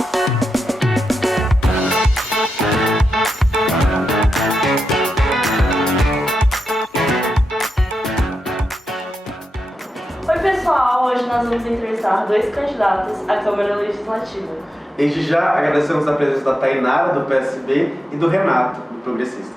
Oi pessoal, hoje nós vamos entrevistar dois candidatos à Câmara Legislativa. Desde já agradecemos a presença da Tainara, do PSB, e do Renato, do Progressistas.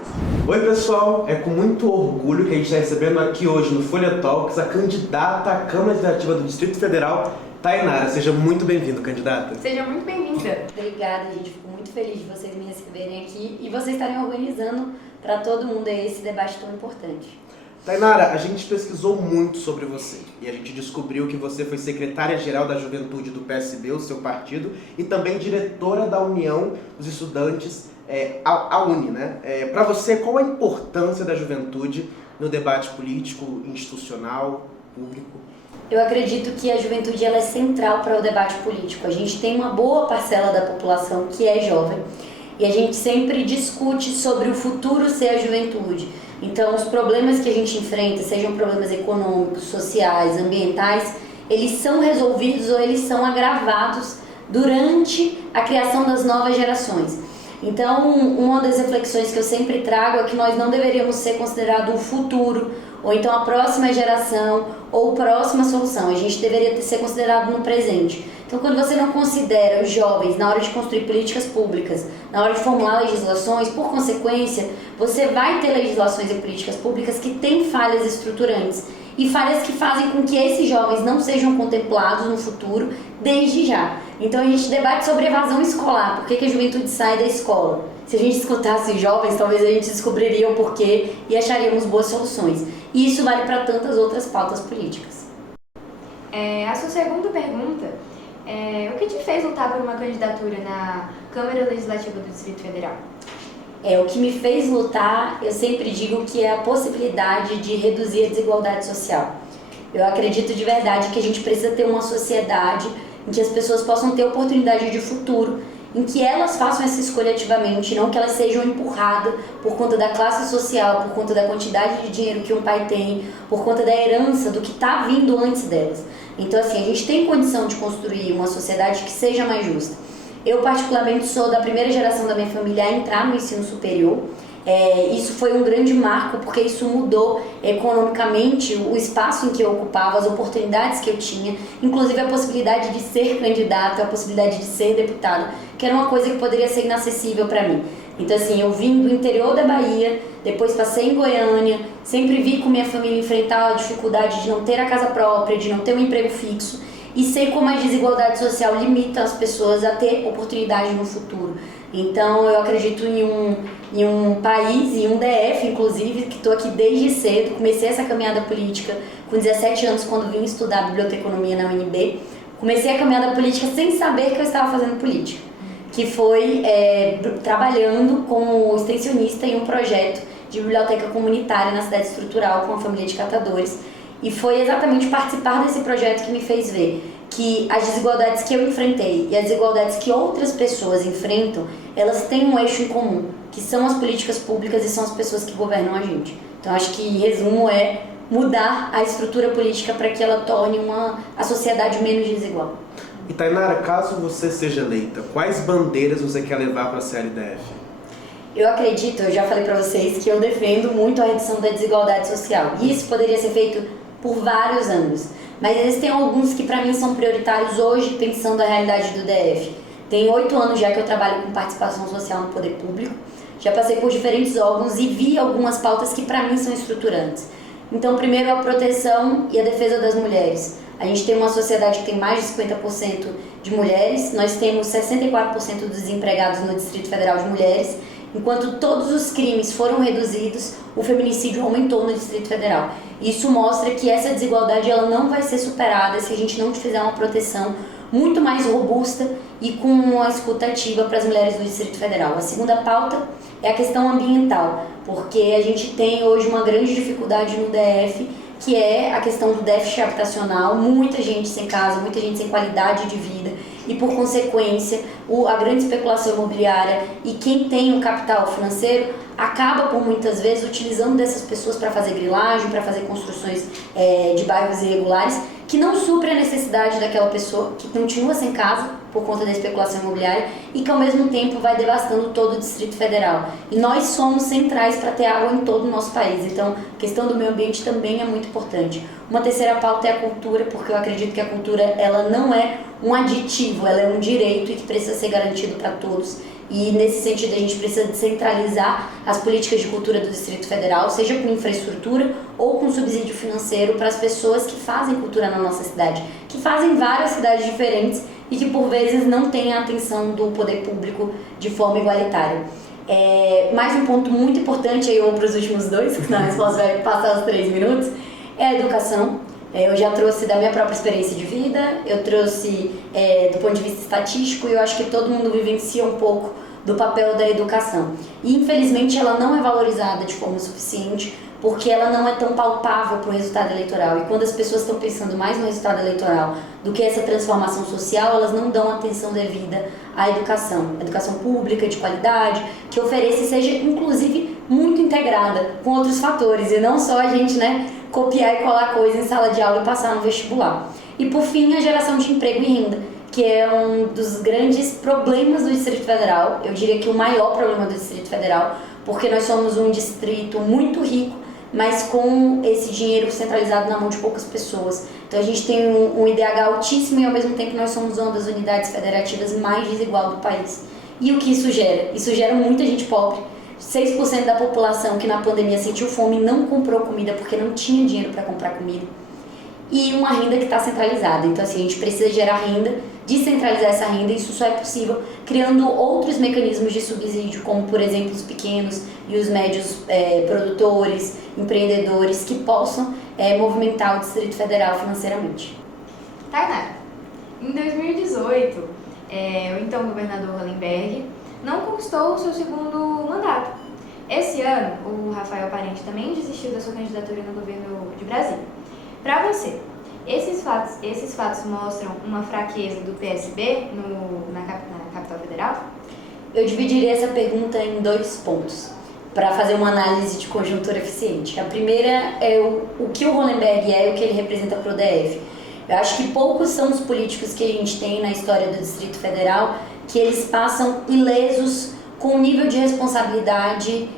Oi pessoal, é com muito orgulho que a gente está recebendo aqui hoje no Folha Talks a candidata à Câmara Legislativa do Distrito Federal, Tainara. Seja muito bem-vindo, candidata. Seja muito bem-vinda. Obrigada, gente. Fico muito feliz de vocês me receberem aqui e vocês estarem organizando para todo mundo esse debate tão importante. Tainara, a gente pesquisou muito sobre você e a gente descobriu que você foi secretária-geral da Juventude do PSB, o seu partido, e também diretora da União dos Estudantes, a UNE, né? Para você, qual a importância da juventude no debate político, institucional, público? Eu acredito que a juventude ela é central para o debate político. A gente tem uma boa parcela da população que é jovem e a gente sempre discute sobre o futuro ser a juventude. Então, os problemas que a gente enfrenta, sejam problemas econômicos, sociais, ambientais, eles são resolvidos ou eles são agravados durante a criação das novas gerações. Então, uma das reflexões que eu sempre trago é que nós não deveríamos ser considerados o futuro, ou então a próxima geração, ou próxima solução. A gente deveria ser considerado no presente. Então, quando você não considera os jovens na hora de construir políticas públicas, na hora de formular legislações, por consequência, você vai ter legislações e políticas públicas que têm falhas estruturantes e falhas que fazem com que esses jovens não sejam contemplados no futuro desde já. Então, a gente debate sobre evasão escolar, por que a juventude sai da escola. Se a gente escutasse os jovens, talvez a gente descobriria o porquê e acharíamos boas soluções. E isso vale para tantas outras pautas políticas. A sua segunda pergunta o que te fez lutar por uma candidatura na Câmara Legislativa do Distrito Federal? O que me fez lutar, eu sempre digo que é a possibilidade de reduzir a desigualdade social. Eu acredito de verdade que a gente precisa ter uma sociedade em que as pessoas possam ter oportunidade de futuro, em que elas façam essa escolha ativamente, não que elas sejam empurradas por conta da classe social, por conta da quantidade de dinheiro que um pai tem, por conta da herança, do que está vindo antes delas. Então, assim, a gente tem condição de construir uma sociedade que seja mais justa. Eu, particularmente, sou da primeira geração da minha família a entrar no ensino superior. Isso foi um grande marco, porque isso mudou economicamente o espaço em que eu ocupava, as oportunidades que eu tinha, inclusive a possibilidade de ser candidata, a possibilidade de ser deputada, que era uma coisa que poderia ser inacessível para mim. Então, assim, eu vim do interior da Bahia, depois passei em Goiânia, sempre vi com minha família enfrentar a dificuldade de não ter a casa própria, de não ter um emprego fixo, e sei como a desigualdade social limita as pessoas a ter oportunidade no futuro. Então, eu acredito em um país, em um DF, inclusive, que estou aqui desde cedo. Comecei essa caminhada política com 17 anos, quando vim estudar biblioteconomia na UNB. Comecei a caminhada política sem saber que eu estava fazendo política, que foi trabalhando como extensionista em um projeto de biblioteca comunitária na cidade estrutural com a família de catadores. E foi exatamente participar desse projeto que me fez ver que as desigualdades que eu enfrentei e as desigualdades que outras pessoas enfrentam, elas têm um eixo em comum, que são as políticas públicas e são as pessoas que governam a gente. Então, acho que, em resumo, é mudar a estrutura política para que ela torne a sociedade menos desigual. E, Tainara, caso você seja eleita, quais bandeiras você quer levar para a CLDF? Eu acredito, eu já falei para vocês, que eu defendo muito a redução da desigualdade social. E isso poderia ser feito por vários ângulos. Mas existem alguns que para mim são prioritários hoje, pensando a realidade do DF. Tem 8 anos já que eu trabalho com participação social no poder público. Já passei por diferentes órgãos e vi algumas pautas que para mim são estruturantes. Então, primeiro, a proteção e a defesa das mulheres. A gente tem uma sociedade que tem mais de 50% de mulheres. Nós temos 64% dos desempregados no Distrito Federal de mulheres. Enquanto todos os crimes foram reduzidos, o feminicídio aumentou no Distrito Federal. Isso mostra que essa desigualdade ela não vai ser superada se a gente não fizer uma proteção muito mais robusta e com uma escuta ativa para as mulheres do Distrito Federal. A segunda pauta é a questão ambiental, porque a gente tem hoje uma grande dificuldade no DF, que é a questão do déficit habitacional, muita gente sem casa, muita gente sem qualidade de vida e, por consequência, a grande especulação imobiliária e quem tem o capital financeiro acaba, por muitas vezes, utilizando dessas pessoas para fazer grilagem, para fazer construções de bairros irregulares, que não supre a necessidade daquela pessoa que continua sem casa, por conta da especulação imobiliária e que ao mesmo tempo vai devastando todo o Distrito Federal. E nós somos centrais para ter água em todo o nosso país, então a questão do meio ambiente também é muito importante. Uma terceira pauta é a cultura, porque eu acredito que a cultura ela não é um aditivo, ela é um direito e que precisa ser garantido para todos. E nesse sentido a gente precisa descentralizar as políticas de cultura do Distrito Federal, seja com infraestrutura ou com subsídio financeiro para as pessoas que fazem cultura na nossa cidade, que fazem várias cidades diferentes e que por vezes não têm a atenção do poder público de forma igualitária. Mais um ponto muito importante, aí eu vou para os últimos dois, que na resposta vai passar os 3 minutos, é a educação. Eu já trouxe da minha própria experiência de vida, eu trouxe do ponto de vista estatístico e eu acho que todo mundo vivencia um pouco do papel da educação. E infelizmente ela não é valorizada de forma suficiente porque ela não é tão palpável para o resultado eleitoral. E quando as pessoas estão pensando mais no resultado eleitoral do que essa transformação social, elas não dão atenção devida à educação. Educação pública, de qualidade, que ofereça e seja inclusive muito integrada com outros fatores e não só a gente copiar e colar coisas em sala de aula e passar no vestibular. E por fim, a geração de emprego e renda, que é um dos grandes problemas do Distrito Federal, eu diria que o maior problema do Distrito Federal, porque nós somos um distrito muito rico, mas com esse dinheiro centralizado na mão de poucas pessoas. Então a gente tem um IDH altíssimo e ao mesmo tempo nós somos uma das unidades federativas mais desigual do país. E o que isso gera? Isso gera muita gente pobre. 6% da população que na pandemia sentiu fome não comprou comida porque não tinha dinheiro para comprar comida. E uma renda que está centralizada. Então assim, a gente precisa gerar renda, descentralizar essa renda, e isso só é possível criando outros mecanismos de subsídio, como por exemplo os pequenos e os médios produtores, empreendedores que possam movimentar o Distrito Federal financeiramente. Tainara, em 2018, o então governador Hollenberg não conquistou o seu segundo mandato. Esse ano, o Rafael Parente também desistiu da sua candidatura no governo de Brasília. Para você, esses fatos mostram uma fraqueza do PSB na capital federal? Eu dividiria essa pergunta em 2 pontos, para fazer uma análise de conjuntura eficiente. A primeira é o que o Hollenberg é e o que ele representa para o DF. Eu acho que poucos são os políticos que a gente tem na história do Distrito Federal que eles passam ilesos com o nível de responsabilidade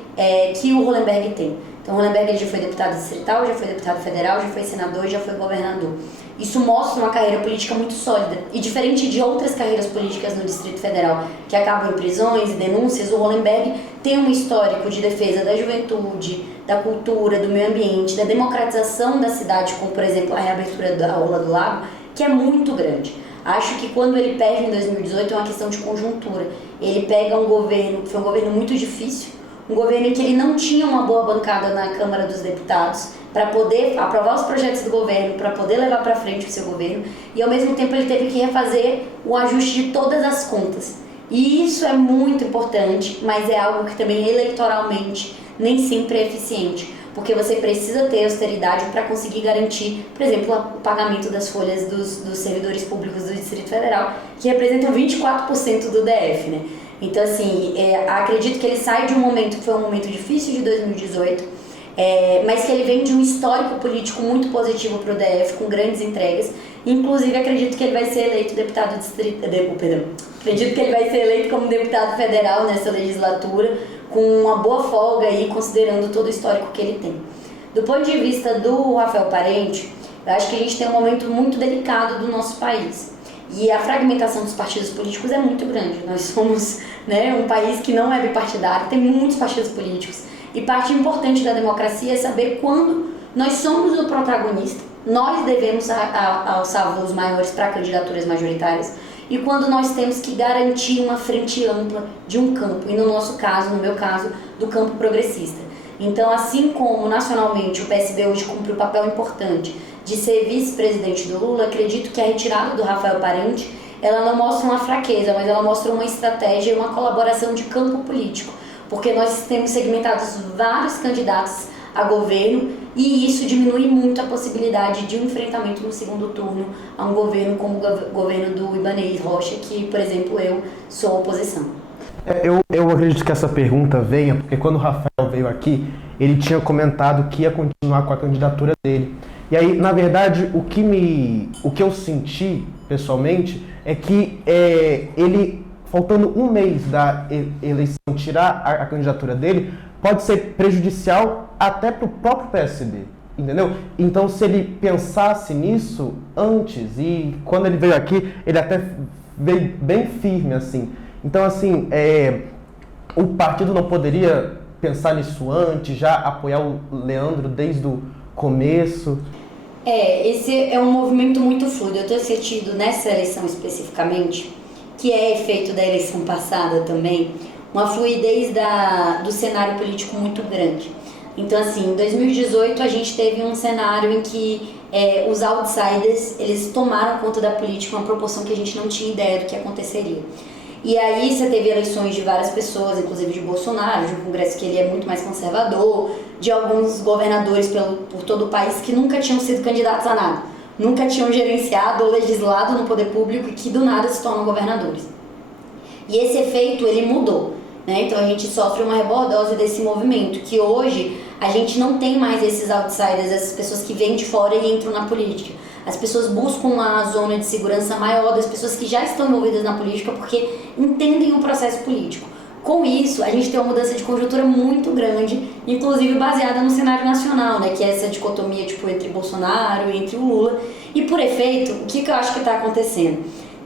que o Hollenberg tem. Então o Hollenberg ele já foi deputado distrital, já foi deputado federal, já foi senador, já foi governador. Isso mostra uma carreira política muito sólida. E diferente de outras carreiras políticas no Distrito Federal, que acabam em prisões e denúncias, o Hollenberg tem um histórico de defesa da juventude, da cultura, do meio ambiente, da democratização da cidade, como por exemplo a reabertura da Orla do Lago, que é muito grande. Acho que quando ele perde em 2018 é uma questão de conjuntura. Ele pega um governo que foi um governo muito difícil, um governo em que ele não tinha uma boa bancada na Câmara dos Deputados para poder aprovar os projetos do governo, para poder levar para frente o seu governo, e ao mesmo tempo ele teve que refazer o ajuste de todas as contas. E isso é muito importante, mas é algo que também eleitoralmente nem sempre é eficiente, porque você precisa ter austeridade para conseguir garantir, por exemplo, o pagamento das folhas dos servidores públicos do Distrito Federal, que representam 24% do DF, Então, assim, acredito que ele sai de um momento que foi um momento difícil de 2018, mas que ele vem de um histórico político muito positivo para o DF, com grandes entregas. Inclusive, acredito que ele vai ser eleito acredito que ele vai ser eleito como deputado federal nessa legislatura, com uma boa folga aí, considerando todo o histórico que ele tem. Do ponto de vista do Rafael Parente, eu acho que a gente tem um momento muito delicado do nosso país. E a fragmentação dos partidos políticos é muito grande. Nós somos um país que não é bipartidário, tem muitos partidos políticos. E parte importante da democracia é saber quando nós somos o protagonista, nós devemos alçar voos maiores para candidaturas majoritárias, e quando nós temos que garantir uma frente ampla de um campo, e no nosso caso, no meu caso, do campo progressista. Então, assim como nacionalmente o PSB hoje cumpre um papel importante de ser vice-presidente do Lula, acredito que a retirada do Rafael Parente, ela não mostra uma fraqueza, mas ela mostra uma estratégia e uma colaboração de campo político, porque nós temos segmentados vários candidatos a governo e isso diminui muito a possibilidade de um enfrentamento no segundo turno a um governo como o governo do Ibanez Rocha, que, por exemplo, eu sou oposição. Eu acredito que essa pergunta venha porque quando o Rafael veio aqui, ele tinha comentado que ia continuar com a candidatura dele. E aí, na verdade, o que eu senti, pessoalmente, é que ele, faltando um mês da eleição, tirar a candidatura dele, pode ser prejudicial até para o próprio PSB, entendeu? Então, se ele pensasse nisso antes, e quando ele veio aqui, ele até veio bem firme, assim. Então, assim, o partido não poderia pensar nisso antes, já apoiar o Leandro desde o começo? Esse é um movimento muito fluido. Eu tenho sentido nessa eleição especificamente, que é efeito da eleição passada também, uma fluidez do cenário político muito grande. Então, assim, em 2018 a gente teve um cenário em que os outsiders, eles tomaram conta da política, uma proporção que a gente não tinha ideia do que aconteceria. E aí você teve eleições de várias pessoas, inclusive de Bolsonaro, de um congresso que ele é muito mais conservador, de alguns governadores por todo o país que nunca tinham sido candidatos a nada, nunca tinham gerenciado ou legislado no poder público e que do nada se tornam governadores. E esse efeito, ele mudou, né? Então a gente sofre uma rebordose desse movimento, que hoje a gente não tem mais esses outsiders, essas pessoas que vêm de fora e entram na política. As pessoas buscam uma zona de segurança maior das pessoas que já estão envolvidas na política porque entendem o processo político. Com isso, a gente tem uma mudança de conjuntura muito grande, inclusive baseada no cenário nacional, né, que é essa dicotomia tipo, entre Bolsonaro e entre o Lula. E por efeito, o que eu acho que está acontecendo?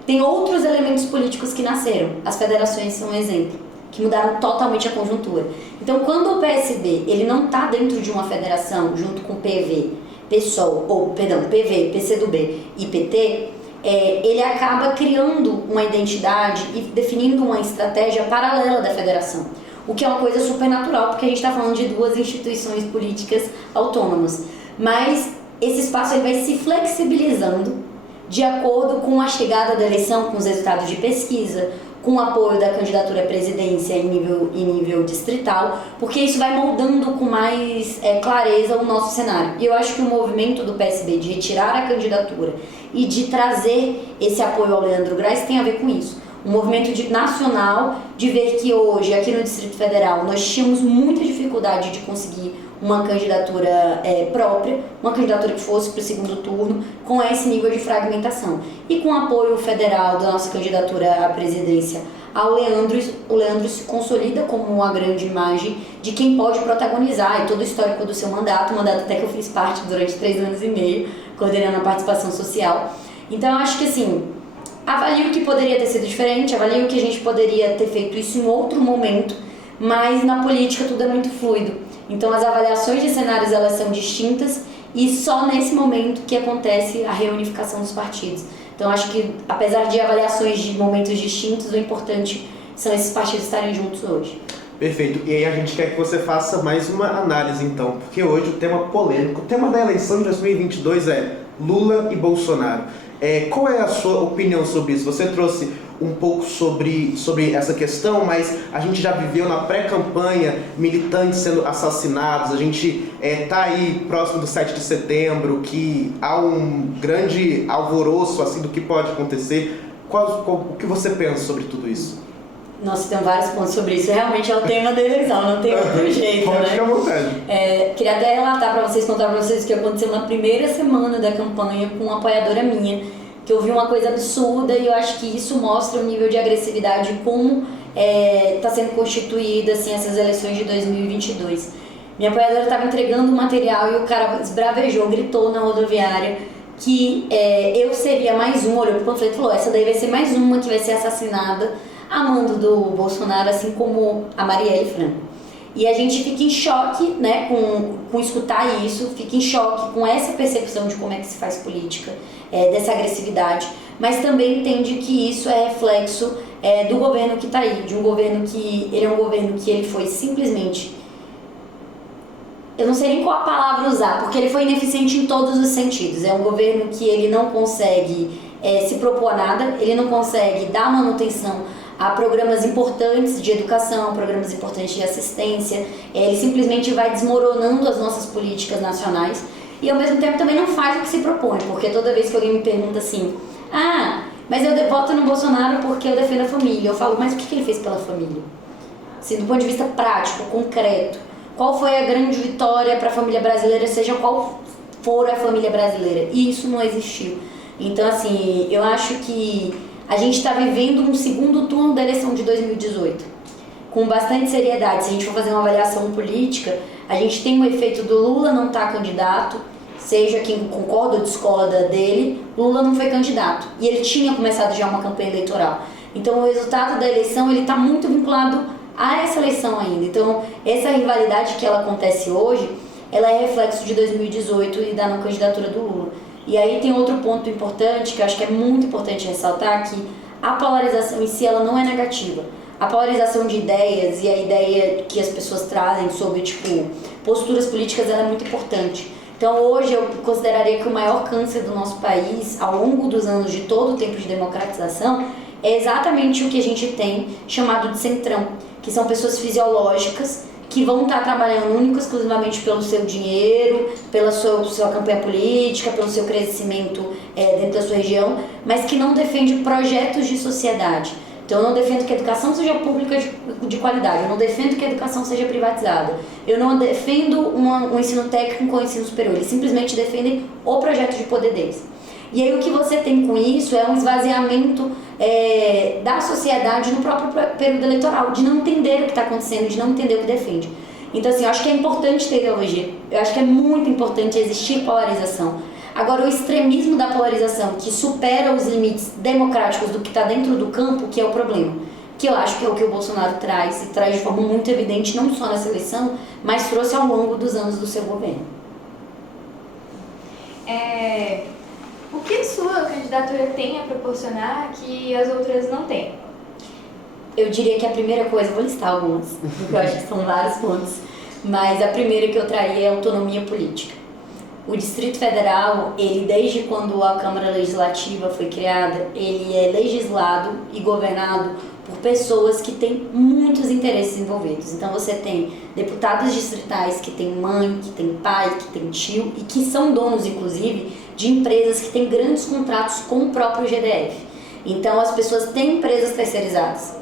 Tem outros elementos políticos que nasceram. As federações são um exemplo, que mudaram totalmente a conjuntura. Então, quando o PSB ele não está dentro de uma federação, junto com o PV, PV, PCdoB e PT, ele acaba criando uma identidade e definindo uma estratégia paralela da federação, o que é uma coisa super natural, porque a gente está falando de duas instituições políticas autônomas. Mas esse espaço ele vai se flexibilizando de acordo com a chegada da eleição, com os resultados de pesquisa, com o apoio da candidatura à presidência em nível distrital, porque isso vai moldando com mais clareza o nosso cenário. E eu acho que o movimento do PSB de retirar a candidatura e de trazer esse apoio ao Leandro Graz tem a ver com isso. Um movimento nacional de ver que hoje, aqui no Distrito Federal, nós tínhamos muita dificuldade de conseguir uma candidatura própria, uma candidatura que fosse para o segundo turno, com esse nível de fragmentação. E com o apoio federal da nossa candidatura à presidência ao Leandro, o Leandro se consolida como uma grande imagem de quem pode protagonizar, e todo o histórico do seu mandato até que eu fiz parte durante 3 anos e meio, coordenando a participação social. Então eu acho que assim, avalio que poderia ter sido diferente, avalio que a gente poderia ter feito isso em outro momento, mas na política tudo é muito fluido. Então as avaliações de cenários elas são distintas e só nesse momento que acontece a reunificação dos partidos. Então acho que apesar de avaliações de momentos distintos, o importante são esses partidos estarem juntos hoje. Perfeito. E aí a gente quer que você faça mais uma análise então, porque hoje o tema polêmico, o tema da eleição de 2022 é Lula e Bolsonaro. Qual é a sua opinião sobre isso? Você trouxe um pouco sobre essa questão, mas a gente já viveu na pré-campanha militantes sendo assassinados, a gente está aí próximo do 7 de setembro, que há um grande alvoroço assim, do que pode acontecer. O que você pensa sobre tudo isso? Nossa, tem vários pontos sobre isso. Realmente é o tema da eleição, não tem outro jeito, Pode né? ficar à vontade. Queria até relatar para vocês, contar para vocês o que aconteceu na primeira semana da campanha com uma apoiadora minha, que eu vi uma coisa absurda e eu acho que isso mostra o nível de agressividade e como está sendo constituída assim, essas eleições de 2022. Minha apoiadora estava entregando o material e o cara esbravejou, gritou na rodoviária que eu seria mais um, olhou pro panfleto e falou, essa daí vai ser mais uma que vai ser assassinada a mando do Bolsonaro, assim como a Marielle Franco. E a gente fica em choque, né, com escutar isso, fica em choque com essa percepção de como é que se faz política, dessa agressividade, mas também entende que isso é reflexo do governo que está aí, de um governo que ele é um governo que ele foi simplesmente, eu não sei nem qual a palavra usar, porque ele foi ineficiente em todos os sentidos. É um governo que ele não consegue se propor a nada, ele não consegue dar manutenção a programas importantes de educação, programas importantes de assistência, ele simplesmente vai desmoronando as nossas políticas nacionais e ao mesmo tempo também não faz o que se propõe, porque toda vez que alguém me pergunta assim, mas eu voto no Bolsonaro porque eu defendo a família, eu falo, mas o que ele fez pela família? Assim, do ponto de vista prático, concreto, qual foi a grande vitória para a família brasileira, seja qual for a família brasileira. E isso não existiu. Então, assim, eu acho que a gente está vivendo um segundo turno da eleição de 2018 com bastante seriedade. Se a gente for fazer uma avaliação política, a gente tem o efeito do Lula não estar candidato, seja quem concorda ou discorda dele, Lula não foi candidato. E ele tinha começado já uma campanha eleitoral. Então, o resultado da eleição está muito vinculado a essa eleição ainda. Então, essa rivalidade que ela acontece hoje, ela é reflexo de 2018 e da não candidatura do Lula. E aí tem outro ponto importante, que eu acho que é muito importante ressaltar, que a polarização em si ela não é negativa. A polarização de ideias e a ideia que as pessoas trazem sobre, posturas políticas, ela é muito importante. Então hoje eu consideraria que o maior câncer do nosso país, ao longo dos anos de todo o tempo de democratização, é exatamente o que a gente tem chamado de centrão, que são pessoas fisiológicas que vão estar trabalhando única e exclusivamente pelo seu dinheiro, pela sua campanha política, pelo seu crescimento dentro da sua região, mas que não defende projetos de sociedade. Então eu não defendo que a educação seja pública de qualidade, eu não defendo que a educação seja privatizada, eu não defendo um ensino técnico ou ensino superior, eles simplesmente defendem o projeto de poder deles. E aí o que você tem com isso é um esvaziamento da sociedade no próprio período eleitoral, de não entender o que está acontecendo, de não entender o que defende. Então assim, eu acho que é importante ter ideologia, eu acho que é muito importante existir polarização. Agora, o extremismo da polarização, que supera os limites democráticos do que está dentro do campo, que é o problema. Que eu acho que é o que o Bolsonaro traz, e traz de forma muito evidente, não só nessa eleição, mas trouxe ao longo dos anos do seu governo. O que sua candidatura tem a proporcionar que as outras não têm? Eu diria que a primeira coisa, vou listar algumas, porque eu acho que são vários pontos, mas a primeira que eu traria é a autonomia política. O Distrito Federal, ele desde quando a Câmara Legislativa foi criada, ele é legislado e governado por pessoas que têm muitos interesses envolvidos. Então você tem deputados distritais que têm mãe, que têm pai, que têm tio e que são donos, inclusive, de empresas que têm grandes contratos com o próprio GDF. Então as pessoas têm empresas terceirizadas.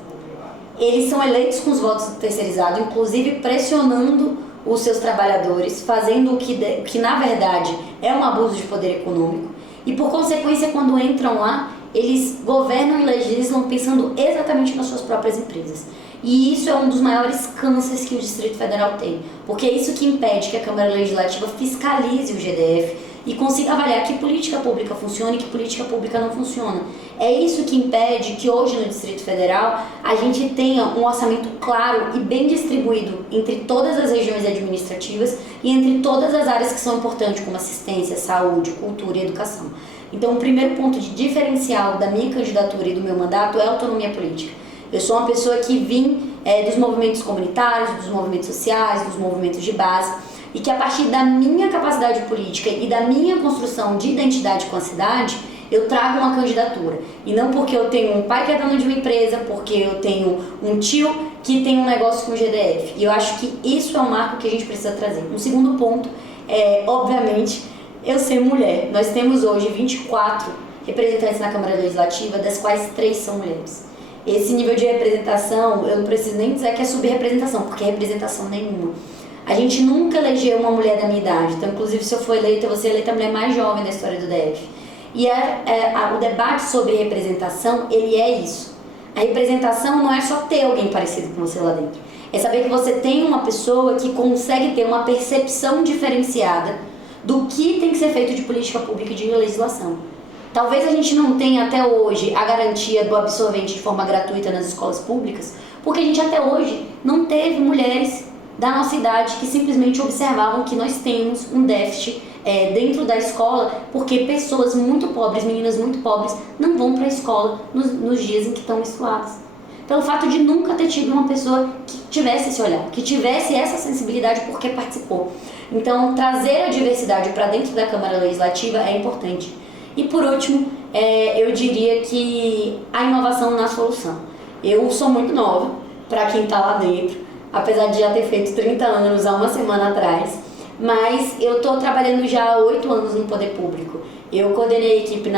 Eles são eleitos com os votos terceirizados, inclusive pressionando os seus trabalhadores, fazendo o que na verdade é um abuso de poder econômico, e por consequência quando entram lá, eles governam e legislam pensando exatamente nas suas próprias empresas. E isso é um dos maiores cânceres que o Distrito Federal tem, porque é isso que impede que a Câmara Legislativa fiscalize o GDF e consiga avaliar que política pública funciona e que política pública não funciona. É isso que impede que hoje no Distrito Federal a gente tenha um orçamento claro e bem distribuído entre todas as regiões administrativas e entre todas as áreas que são importantes, como assistência, saúde, cultura e educação. Então, o primeiro ponto de diferencial da minha candidatura e do meu mandato é a autonomia política. Eu sou uma pessoa que vim dos movimentos comunitários, dos movimentos sociais, dos movimentos de base, e que a partir da minha capacidade política e da minha construção de identidade com a cidade, eu trago uma candidatura. E não porque eu tenho um pai que é dono de uma empresa, porque eu tenho um tio que tem um negócio com o GDF. E eu acho que isso é um marco que a gente precisa trazer. Um segundo ponto é, obviamente, eu ser mulher. Nós temos hoje 24 representantes na Câmara Legislativa, das quais 3 são mulheres. Esse nível de representação, eu não preciso nem dizer que é subrepresentação, porque é representação nenhuma. A gente nunca elegeu uma mulher da minha idade, então inclusive se eu for eleita, eu vou ser eleita a mulher mais jovem da história do DF. E o debate sobre representação, ele é isso. A representação não é só ter alguém parecido com você lá dentro. É saber que você tem uma pessoa que consegue ter uma percepção diferenciada do que tem que ser feito de política pública e de legislação. Talvez a gente não tenha até hoje a garantia do absorvente de forma gratuita nas escolas públicas, porque a gente até hoje não teve mulheres da nossa idade que simplesmente observavam que nós temos um déficit dentro da escola, porque pessoas muito pobres, meninas muito pobres, não vão para a escola nos dias em que estão menstruadas. Pelo fato de nunca ter tido uma pessoa que tivesse esse olhar, que tivesse essa sensibilidade porque participou. Então, trazer a diversidade para dentro da Câmara Legislativa é importante. E por último, eu diria que a inovação na solução. Eu sou muito nova para quem está lá dentro, apesar de já ter feito 30 anos há uma semana atrás, mas eu estou trabalhando já há 8 anos no poder público. Eu coordenei a equipe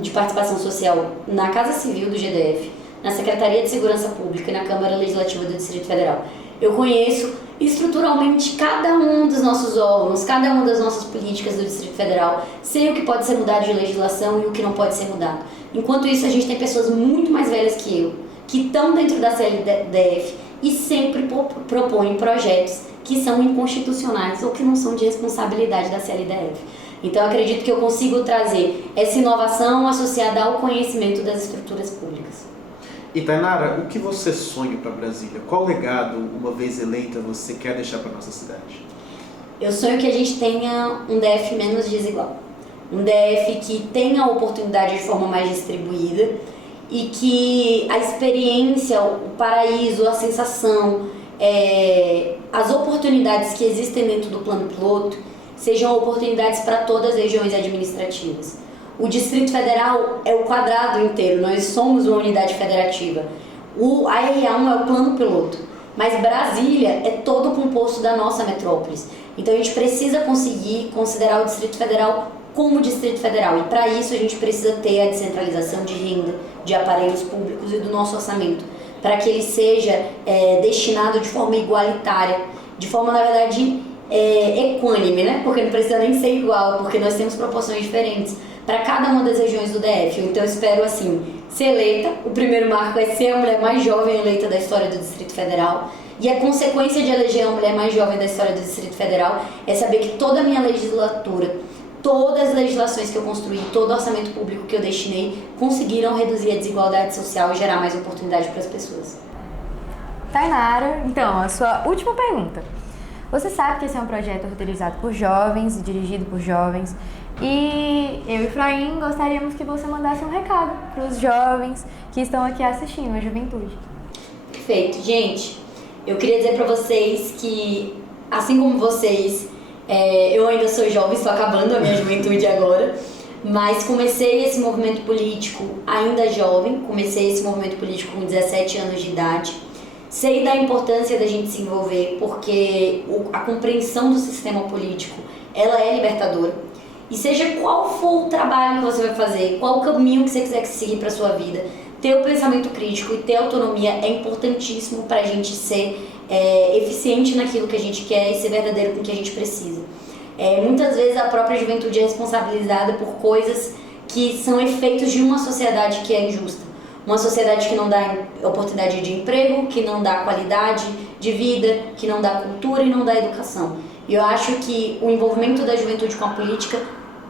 de participação social na Casa Civil do GDF, na Secretaria de Segurança Pública e na Câmara Legislativa do Distrito Federal. Eu conheço estruturalmente cada um dos nossos órgãos, cada uma das nossas políticas do Distrito Federal, sei o que pode ser mudado de legislação e o que não pode ser mudado. Enquanto isso, a gente tem pessoas muito mais velhas que eu, que estão dentro da CLDF e sempre propõem projetos que são inconstitucionais ou que não são de responsabilidade da CLDF. Então, eu acredito que eu consigo trazer essa inovação associada ao conhecimento das estruturas públicas. E Tainara, o que você sonha para Brasília? Qual legado, uma vez eleita, você quer deixar para nossa cidade? Eu sonho que a gente tenha um DF menos desigual. Um DF que tenha a oportunidade de forma mais distribuída e que a experiência, o paraíso, a sensação, as oportunidades que existem dentro do plano piloto sejam oportunidades para todas as regiões administrativas. O Distrito Federal é o quadrado inteiro, nós somos uma unidade federativa. A RA1 é o plano piloto, mas Brasília é todo o composto da nossa metrópole. Então a gente precisa conseguir considerar o Distrito Federal como Distrito Federal, e para isso a gente precisa ter a descentralização de renda, de aparelhos públicos e do nosso orçamento, para que ele seja destinado de forma igualitária, de forma, na verdade, equânime, né? Porque não precisa nem ser igual, porque nós temos proporções diferentes para cada uma das regiões do DF. Então eu espero, assim, ser eleita. O primeiro marco é ser a mulher mais jovem eleita da história do Distrito Federal. E a consequência de eleger a mulher mais jovem da história do Distrito Federal é saber que toda a minha legislatura, todas as legislações que eu construí, todo o orçamento público que eu destinei, conseguiram reduzir a desigualdade social e gerar mais oportunidade para as pessoas. Tainara, então, a sua última pergunta. Você sabe que esse é um projeto roteirizado por jovens e dirigido por jovens. E eu e Efraim gostaríamos que você mandasse um recado para os jovens que estão aqui assistindo, a juventude. Perfeito. Gente, eu queria dizer para vocês que, assim como vocês, eu ainda sou jovem, estou acabando a minha juventude agora, mas comecei esse movimento político ainda jovem, comecei esse movimento político com 17 anos de idade. Sei da importância da gente se envolver, porque a compreensão do sistema político, ela é libertadora. E seja qual for o trabalho que você vai fazer, qual o caminho que você quiser seguir para a sua vida, ter o pensamento crítico e ter autonomia é importantíssimo para a gente ser eficiente naquilo que a gente quer e ser verdadeiro com o que a gente precisa. Muitas vezes a própria juventude é responsabilizada por coisas que são efeitos de uma sociedade que é injusta. Uma sociedade que não dá oportunidade de emprego, que não dá qualidade de vida, que não dá cultura e não dá educação. E eu acho que o envolvimento da juventude com a política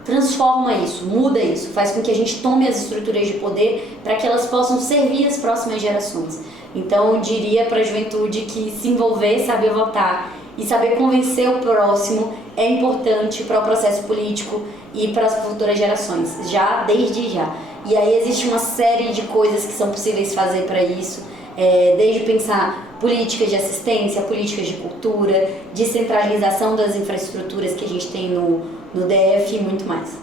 transforma isso, muda isso, faz com que a gente tome as estruturas de poder para que elas possam servir as próximas gerações. Então eu diria para a juventude que se envolver, saber votar e saber convencer o próximo é importante para o processo político e para as futuras gerações, desde já. E aí existe uma série de coisas que são possíveis fazer para isso, desde pensar políticas de assistência, políticas de cultura, descentralização das infraestruturas que a gente tem no DF e muito mais.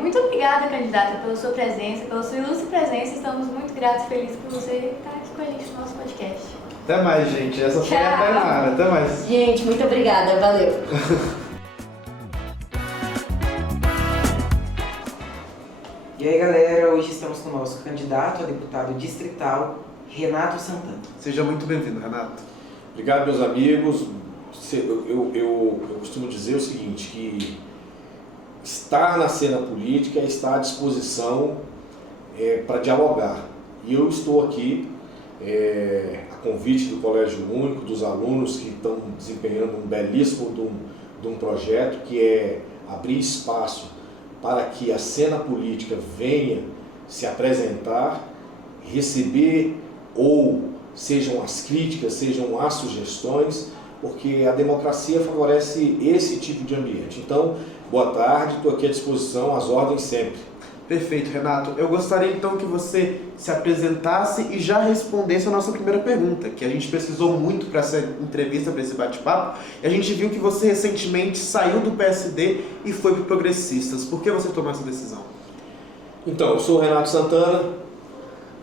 Muito obrigada, candidata, pela sua presença, pela sua ilustre presença. Estamos muito gratos e felizes por você estar aqui com a gente no nosso podcast. Até mais, gente. Essa foi a Tainara. Até mais. Gente, muito obrigada. Valeu. E aí, galera, hoje estamos com o nosso candidato a deputado distrital, Renato Santana. Seja muito bem-vindo, Renato. Obrigado, meus amigos. Eu costumo dizer o seguinte, que estar na cena política é estar à disposição para dialogar. E eu estou aqui, a convite do Colégio Único, dos alunos que estão desempenhando um belíssimo de um projeto, que é abrir espaço para que a cena política venha se apresentar, receber ou sejam as críticas, sejam as sugestões, porque a democracia favorece esse tipo de ambiente. Então, boa tarde, estou aqui à disposição, às ordens sempre. Perfeito, Renato. Eu gostaria então que você se apresentasse e já respondesse a nossa primeira pergunta, que a gente pesquisou muito para essa entrevista, para esse bate-papo, e a gente viu que você recentemente saiu do PSD e foi para o Progressistas. Por que você tomou essa decisão? Então, eu sou o Renato Santana,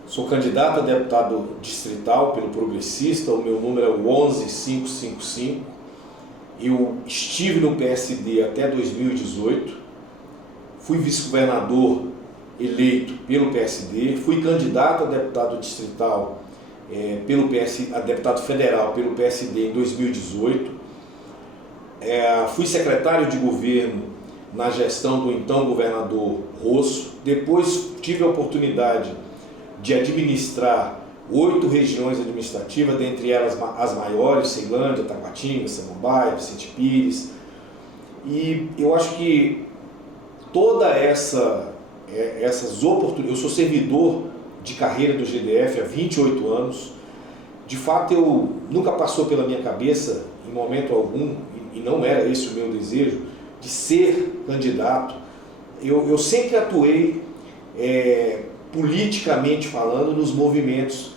sou candidato a deputado distrital pelo Progressista, o meu número é o 11555. Eu estive no PSD até 2018, fui vice-governador eleito pelo PSD, fui candidato a deputado distrital a deputado federal pelo PSD em 2018. Fui secretário de governo na gestão do então governador Rosso. Depois tive a oportunidade de administrar 8 regiões administrativas, dentre elas as maiores, Ceilândia, Taguatinga, Samambaia, Vicente Pires. E eu acho que toda essas oportunidades, eu sou servidor de carreira do GDF há 28 anos, de fato eu nunca passou pela minha cabeça, em momento algum, e não era esse o meu desejo, de ser candidato. Eu sempre atuei, politicamente falando, nos movimentos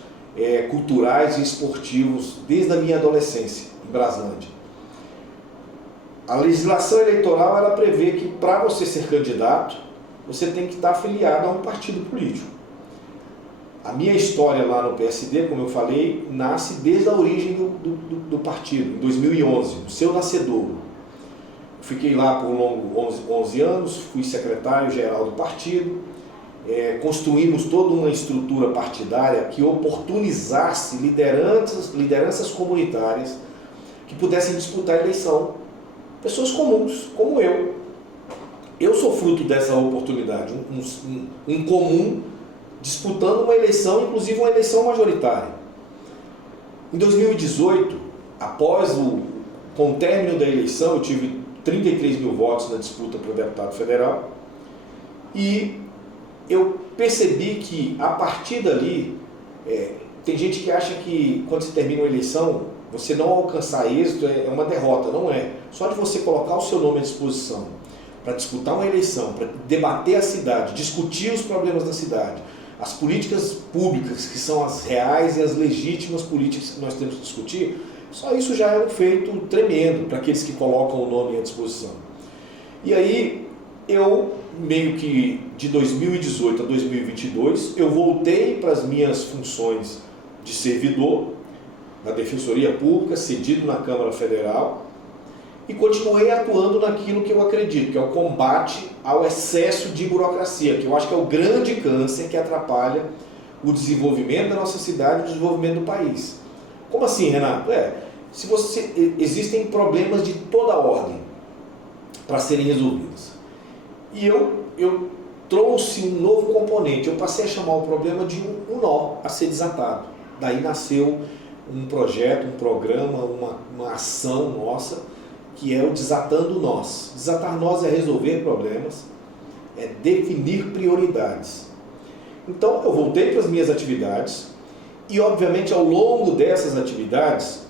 culturais e esportivos desde a minha adolescência, em Braslândia. A legislação eleitoral ela prevê que para você ser candidato, você tem que estar afiliado a um partido político. A minha história lá no PSD, como eu falei, nasce desde a origem do partido, em 2011, no seu nascedouro. Fiquei lá por 11 anos, fui secretário-geral do partido, construímos toda uma estrutura partidária que oportunizasse lideranças comunitárias que pudessem disputar a eleição. Pessoas comuns, como eu. Eu sou fruto dessa oportunidade, um comum disputando uma eleição, inclusive uma eleição majoritária. Em 2018, com o término da eleição, eu tive 33 mil votos na disputa para o deputado federal e eu percebi que a partir dali, tem gente que acha que quando você termina uma eleição, você não alcançar êxito é uma derrota, não é. Só de você colocar o seu nome à disposição para disputar uma eleição, para debater a cidade, discutir os problemas da cidade, as políticas públicas, que são as reais e as legítimas políticas que nós temos que discutir, só isso já é um feito tremendo para aqueles que colocam o nome à disposição. E aí, eu, meio que de 2018 a 2022, eu voltei para as minhas funções de servidor na Defensoria Pública, cedido na Câmara Federal, e continuei atuando naquilo que eu acredito, que é o combate ao excesso de burocracia, que eu acho que é o grande câncer que atrapalha o desenvolvimento da nossa cidade e o desenvolvimento do país. Como assim, Renato? Existem problemas de toda ordem para serem resolvidos. E eu trouxe um novo componente, eu passei a chamar o problema de um nó a ser desatado. Daí nasceu um projeto, um programa, uma ação nossa, que é o Desatando Nós. Desatar nós é resolver problemas, é definir prioridades. Então eu voltei para as minhas atividades e obviamente ao longo dessas atividades,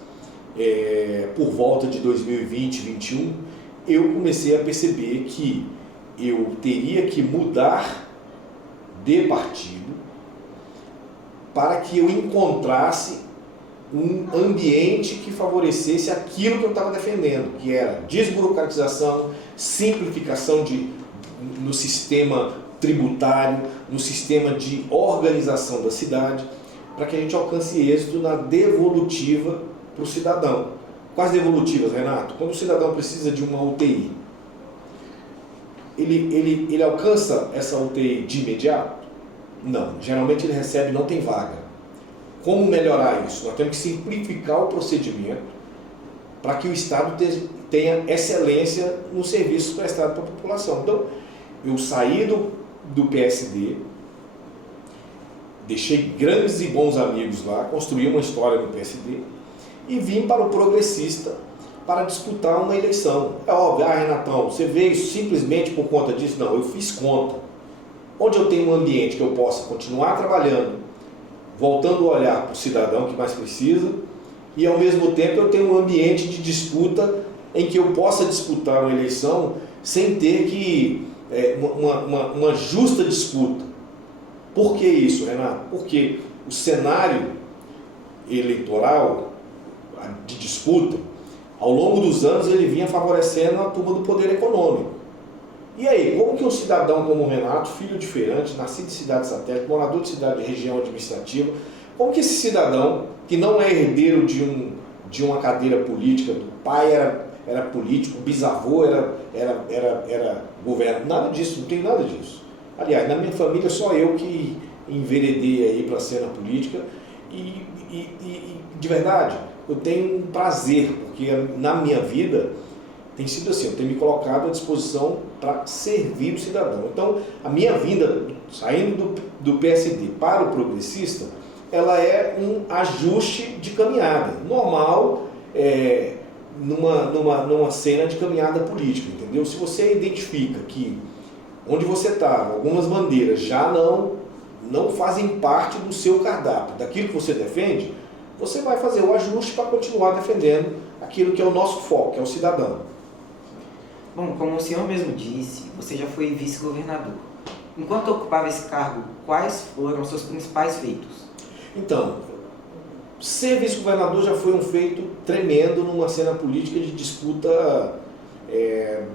por volta de 2020, 2021, eu comecei a perceber que eu teria que mudar de partido para que eu encontrasse um ambiente que favorecesse aquilo que eu estava defendendo, que era desburocratização, simplificação no sistema tributário, no sistema de organização da cidade, para que a gente alcance êxito na devolutiva para o cidadão. Quais devolutivas, Renato? Quando o cidadão precisa de uma UTI, ele alcança essa UTI de imediato? Não. Geralmente ele recebe, não tem vaga. Como melhorar isso? Nós temos que simplificar o procedimento para que o Estado tenha excelência nos serviços prestados para a população. Então, eu saí do PSD, deixei grandes e bons amigos lá, construí uma história no PSD e vim para o Progressista para disputar uma eleição. É óbvio, Renatão, você veio simplesmente por conta disso? Não, eu fiz conta. Onde eu tenho um ambiente que eu possa continuar trabalhando, voltando o olhar para o cidadão que mais precisa, e ao mesmo tempo eu tenho um ambiente de disputa em que eu possa disputar uma eleição sem ter que uma justa disputa. Por que isso, Renato? Porque o cenário eleitoral de disputa, ao longo dos anos, ele vinha favorecendo a turma do poder econômico. E aí, como que um cidadão como o Renato, filho de feirante, nascido de cidade satélite, morador de cidade de região administrativa, como que esse cidadão, que não é herdeiro de uma cadeira política, do pai era político, o bisavô era governador, nada disso, não tem nada disso. Aliás, na minha família só eu que enveredei aí para a cena política e de verdade, eu tenho um prazer, porque na minha vida tem sido assim, eu tenho me colocado à disposição para servir o cidadão. Então, a minha vinda, saindo do PSD para o progressista, ela é um ajuste de caminhada, normal, numa cena de caminhada política, entendeu? Se você identifica que onde você estava, algumas bandeiras já não fazem parte do seu cardápio, daquilo que você defende, você vai fazer o ajuste para continuar defendendo aquilo que é o nosso foco, que é o cidadão. Bom, como o senhor mesmo disse, você já foi vice-governador. Enquanto ocupava esse cargo, quais foram os seus principais feitos? Então, ser vice-governador já foi um feito tremendo numa cena política de disputa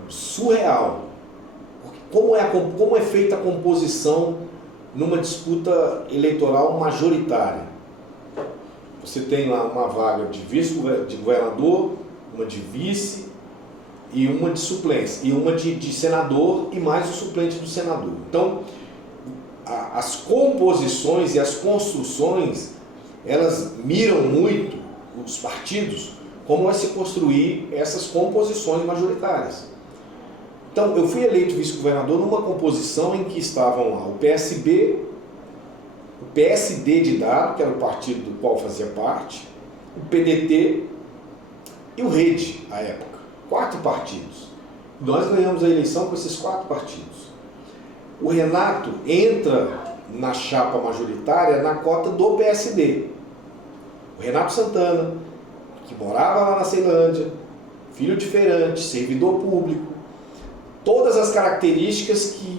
surreal. Como é feita a composição numa disputa eleitoral majoritária? Você tem lá uma vaga de vice-governador, uma de vice e uma de suplência, e uma de senador e mais o suplente do senador. Então, as composições e as construções, elas miram muito os partidos como vai se construir essas composições majoritárias. Então, eu fui eleito vice-governador numa composição em que estavam lá o PSB, o PSD de Dado, que era o partido do qual fazia parte, o PDT e o Rede, à época. 4 partidos. Nós ganhamos a eleição com esses 4 partidos. O Renato entra na chapa majoritária na cota do PSD. O Renato Santana, que morava lá na Ceilândia, filho de feirante, servidor público, todas as características que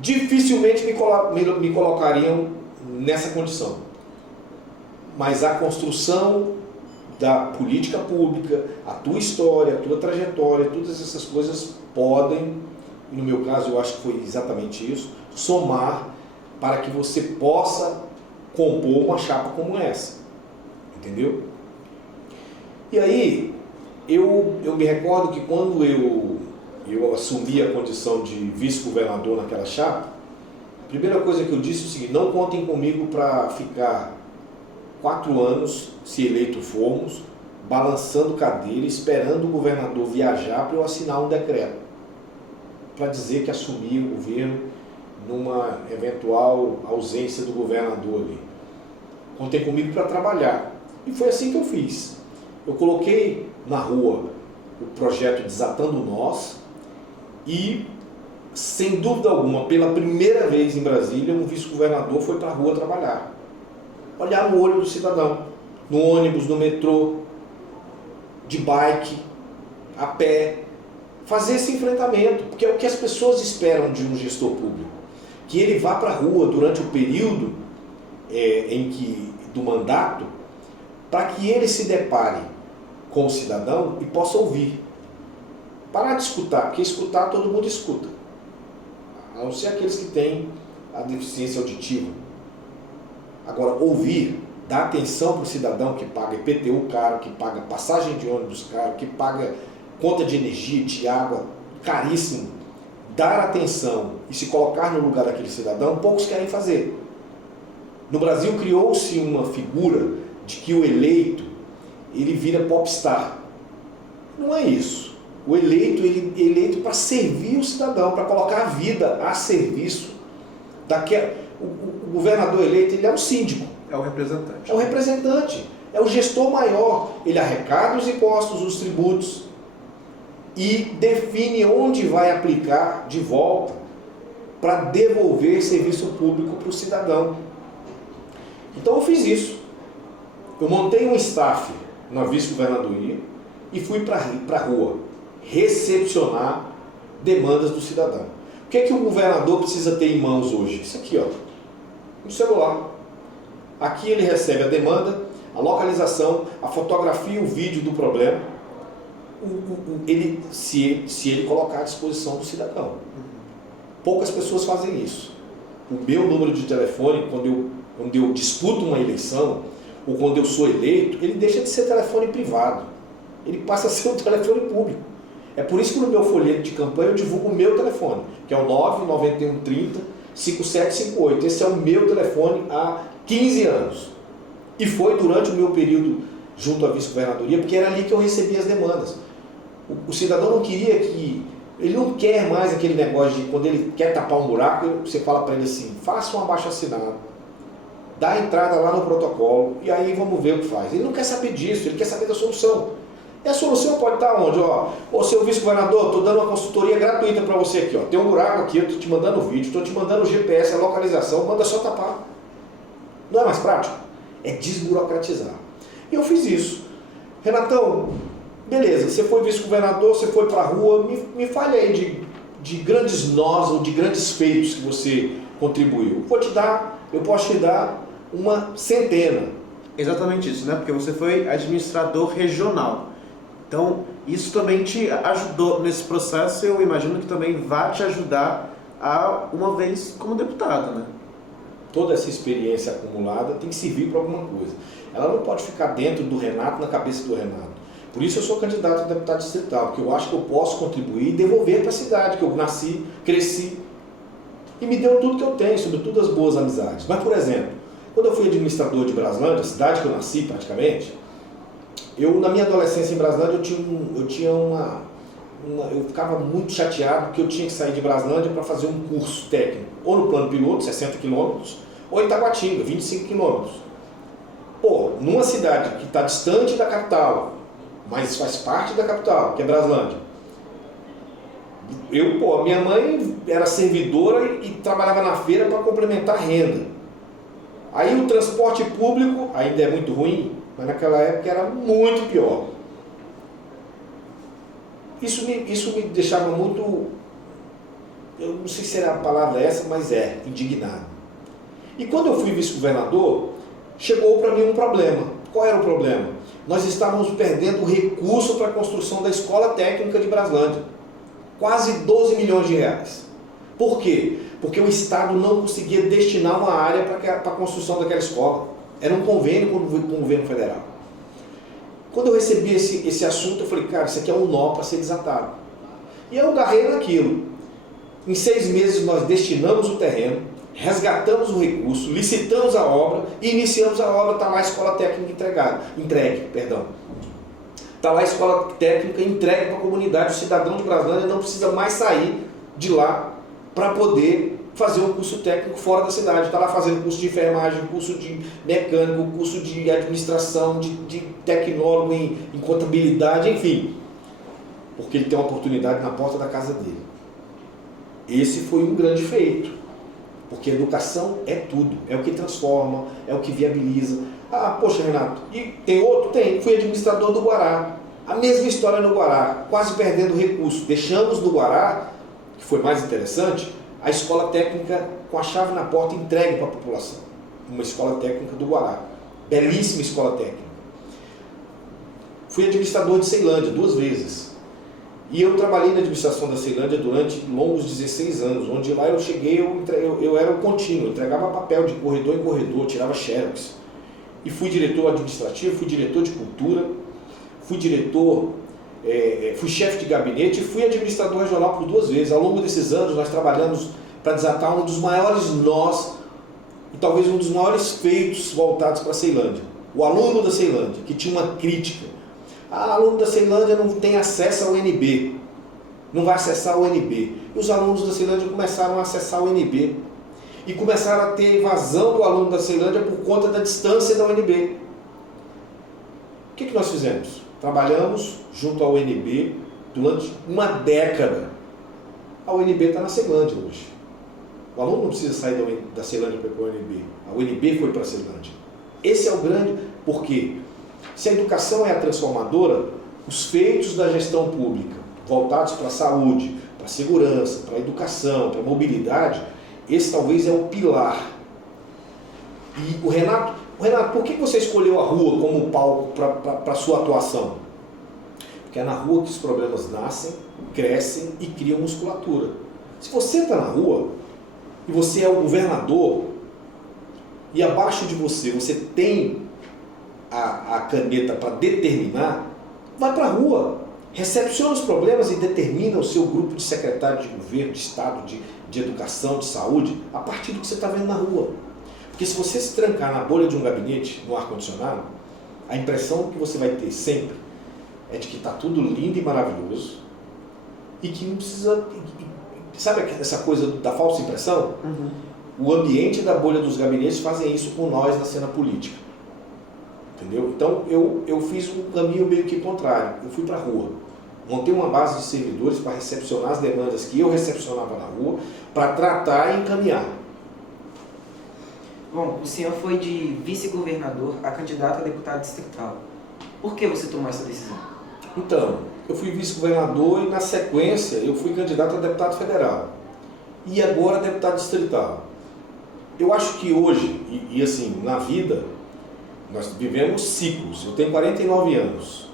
dificilmente me colocariam nessa condição. Mas a construção da política pública, a tua história, a tua trajetória, todas essas coisas podem, e no meu caso eu acho que foi exatamente isso, somar para que você possa compor uma chapa como essa. Entendeu? E aí, eu me recordo que quando eu assumi a condição de vice-governador naquela chapa, a primeira coisa que eu disse é o seguinte: não contem comigo para ficar 4 anos, se eleito formos, balançando cadeira, esperando o governador viajar para eu assinar um decreto, para dizer que assumi o governo numa eventual ausência do governador ali. Contem comigo para trabalhar. E foi assim que eu fiz. Eu coloquei na rua o projeto Desatando Nós e, sem dúvida alguma, pela primeira vez em Brasília, um vice-governador foi para a rua trabalhar. Olhar no olho do cidadão, no ônibus, no metrô, de bike, a pé, fazer esse enfrentamento, porque é o que as pessoas esperam de um gestor público, que ele vá para a rua durante o período do mandato, para que ele se depare com o cidadão e possa ouvir. Parar de escutar, porque escutar todo mundo escuta, a não ser aqueles que têm a deficiência auditiva. Agora, ouvir, dar atenção para o cidadão que paga IPTU caro, que paga passagem de ônibus caro, que paga conta de energia, de água caríssimo, dar atenção e se colocar no lugar daquele cidadão, poucos querem fazer. No Brasil criou-se uma figura de que o eleito, ele vira popstar. Não é isso. O eleito, ele é eleito para servir o cidadão, para colocar a vida a serviço daquela. O governador eleito, ele é um síndico. É o representante. É o representante. É o gestor maior. Ele arrecada os impostos, os tributos e define onde vai aplicar de volta para devolver serviço público para o cidadão. Então eu fiz isso. Eu montei um staff na vice-governadoria e fui para a rua recepcionar demandas do cidadão. O que é que o governador precisa ter em mãos hoje? Isso aqui, ó, no celular. Aqui ele recebe a demanda, a localização, a fotografia e o vídeo do problema, se ele colocar à disposição do cidadão. Poucas pessoas fazem isso. O meu número de telefone, quando eu disputo uma eleição, ou quando eu sou eleito, ele deixa de ser telefone privado. Ele passa a ser um telefone público. É por isso que no meu folheto de campanha eu divulgo o meu telefone, que é o 99130 5758. Esse é o meu telefone há 15 anos. E foi durante o meu período junto à vice-governadoria, porque era ali que eu recebia as demandas. O cidadão não queria que... Ele não quer mais aquele negócio de quando ele quer tapar um buraco, você fala para ele assim, faça um abaixo-assinado, dá a entrada lá no protocolo e aí vamos ver o que faz. Ele não quer saber disso, ele quer saber da solução. E a solução pode estar onde? Ô, seu vice-governador, estou dando uma consultoria gratuita para você aqui. Tem um buraco aqui, eu estou te mandando o vídeo, estou te mandando o GPS, a localização, manda só tapar. Não é mais prático? É desburocratizar. E eu fiz isso. Renatão, beleza, você foi vice-governador, você foi para a rua, me fale aí de grandes nós ou de grandes feitos que você contribuiu. Eu posso te dar uma centena. Exatamente isso, né? Porque você foi administrador regional. Então, isso também te ajudou nesse processo, eu imagino que também vai te ajudar uma vez como deputado, né? Toda essa experiência acumulada tem que servir para alguma coisa. Ela não pode ficar dentro do Renato, na cabeça do Renato. Por isso eu sou candidato a deputado distrital, porque eu acho que eu posso contribuir e devolver para a cidade, que eu nasci, cresci e me deu tudo que eu tenho, sobretudo as boas amizades. Mas, por exemplo, quando eu fui administrador de Braslândia, cidade que eu nasci praticamente, na minha adolescência em Braslândia, eu ficava muito chateado porque eu tinha que sair de Braslândia para fazer um curso técnico, ou no plano piloto, 60 quilômetros, ou em Taguatinga, 25 quilômetros. Pô, numa cidade que está distante da capital, mas faz parte da capital, que é Braslândia. Minha mãe era servidora e trabalhava na feira para complementar a renda. Aí o transporte público ainda é muito ruim, mas naquela época era muito pior. Isso me deixava muito, eu não sei se era a palavra essa, mas indignado. E quando eu fui vice-governador, chegou para mim um problema. Qual era o problema? Nós estávamos perdendo recurso para a construção da Escola Técnica de Braslândia. Quase 12 milhões de reais. Por quê? Porque o Estado não conseguia destinar uma área para a construção daquela escola. Era um convênio com o governo federal. Quando eu recebi esse assunto, eu falei, cara, isso aqui é um nó para ser desatado. E eu agarrei naquilo. Em 6 meses nós destinamos o terreno, resgatamos o recurso, licitamos a obra e iniciamos a obra. Está lá a Escola Técnica entregue. Está lá a Escola Técnica entregue para a comunidade. O cidadão de Braslândia não precisa mais sair de lá para poder fazer um curso técnico fora da cidade. Está lá fazendo curso de enfermagem, curso de mecânico, curso de administração, de tecnólogo em contabilidade, enfim. Porque ele tem uma oportunidade na porta da casa dele. Esse foi um grande feito. Porque educação é tudo. É o que transforma, é o que viabiliza. Ah, poxa, Renato, e tem outro? Tem. Fui administrador do Guará. A mesma história no Guará, quase perdendo recurso. Deixamos no Guará, que foi mais interessante, a escola técnica com a chave na porta entregue para a população. Uma escola técnica do Guará. Belíssima escola técnica. Fui administrador de Ceilândia 2 vezes. E eu trabalhei na administração da Ceilândia durante longos 16 anos, onde lá eu cheguei, eu era o contínuo, entregava papel de corredor em corredor, tirava xerox. E fui diretor administrativo, fui diretor de cultura, fui chefe de gabinete e fui administrador regional por 2 vezes. Ao longo desses anos nós trabalhamos para desatar um dos maiores nós e talvez um dos maiores feitos voltados para a Ceilândia. O aluno da Ceilândia, que tinha uma crítica. Aluno da Ceilândia não tem acesso ao UNB, não vai acessar o UNB. E os alunos da Ceilândia começaram a acessar o UNB. E começaram a ter evasão do aluno da Ceilândia por conta da distância da UNB. O que nós fizemos? Trabalhamos junto ao UNB durante uma década. A UNB está na Ceilândia hoje. O aluno não precisa sair da Ceilândia para ir para a UNB. A UNB foi para a Ceilândia. Esse é o grande... Por quê? Se a educação é a transformadora, os feitos da gestão pública, voltados para a saúde, para a segurança, para a educação, para a mobilidade, esse talvez é o pilar. E o Renato, por que você escolheu a rua como palco para a sua atuação? Porque é na rua que os problemas nascem, crescem e criam musculatura. Se você está na rua e você é o governador e abaixo de você tem a caneta para determinar, vai para a rua, recepciona os problemas e determina o seu grupo de secretário de governo, de Estado, de educação, de saúde, a partir do que você está vendo na rua. Porque se você se trancar na bolha de um gabinete, no ar-condicionado, a impressão que você vai ter sempre é de que está tudo lindo e maravilhoso e que não precisa... Sabe essa coisa da falsa impressão? O ambiente da bolha dos gabinetes fazem isso com nós na cena política. Entendeu? Então eu fiz um caminho meio que contrário. Eu fui para a rua. Montei uma base de servidores para recepcionar as demandas que eu recepcionava na rua, para tratar e encaminhar. Bom, o senhor foi de vice-governador a candidato a deputado distrital. Por que você tomou essa decisão? Então, eu fui vice-governador e na sequência eu fui candidato a deputado federal. E agora deputado distrital. Eu acho que hoje, e assim, na vida, nós vivemos ciclos. Eu tenho 49 anos.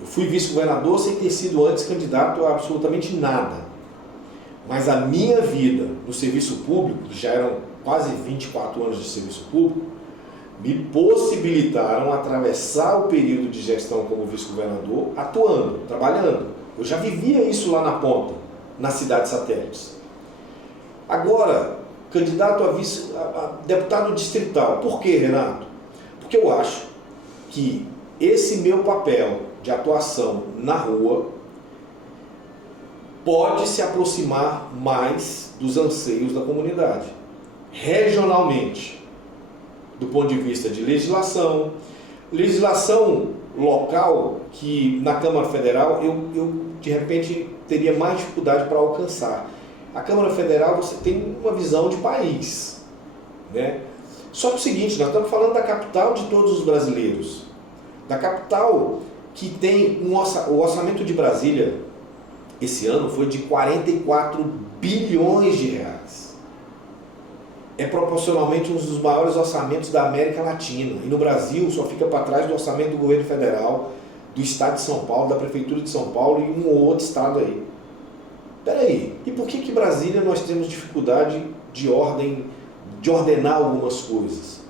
Eu fui vice-governador sem ter sido antes candidato a absolutamente nada. Mas a minha vida no serviço público, que já eram quase 24 anos de serviço público, me possibilitaram atravessar o período de gestão como vice-governador atuando, trabalhando. Eu já vivia isso lá na ponta, nas cidades satélites. Agora, candidato a deputado distrital. Por quê, Renato? Porque eu acho que esse meu papel de atuação na rua pode se aproximar mais dos anseios da comunidade. Regionalmente, do ponto de vista de legislação local, que na Câmara Federal eu de repente teria mais dificuldade para alcançar. A Câmara Federal você tem uma visão de país, né? Só que é o seguinte, nós estamos falando da capital de todos os brasileiros, da capital que tem o orçamento de Brasília esse ano foi de 44 bilhões de reais. É proporcionalmente um dos maiores orçamentos da América Latina. E no Brasil só fica para trás do orçamento do governo federal, do estado de São Paulo, da prefeitura de São Paulo e um ou outro estado aí. Peraí, e por que Brasília nós temos dificuldade de ordenar algumas coisas?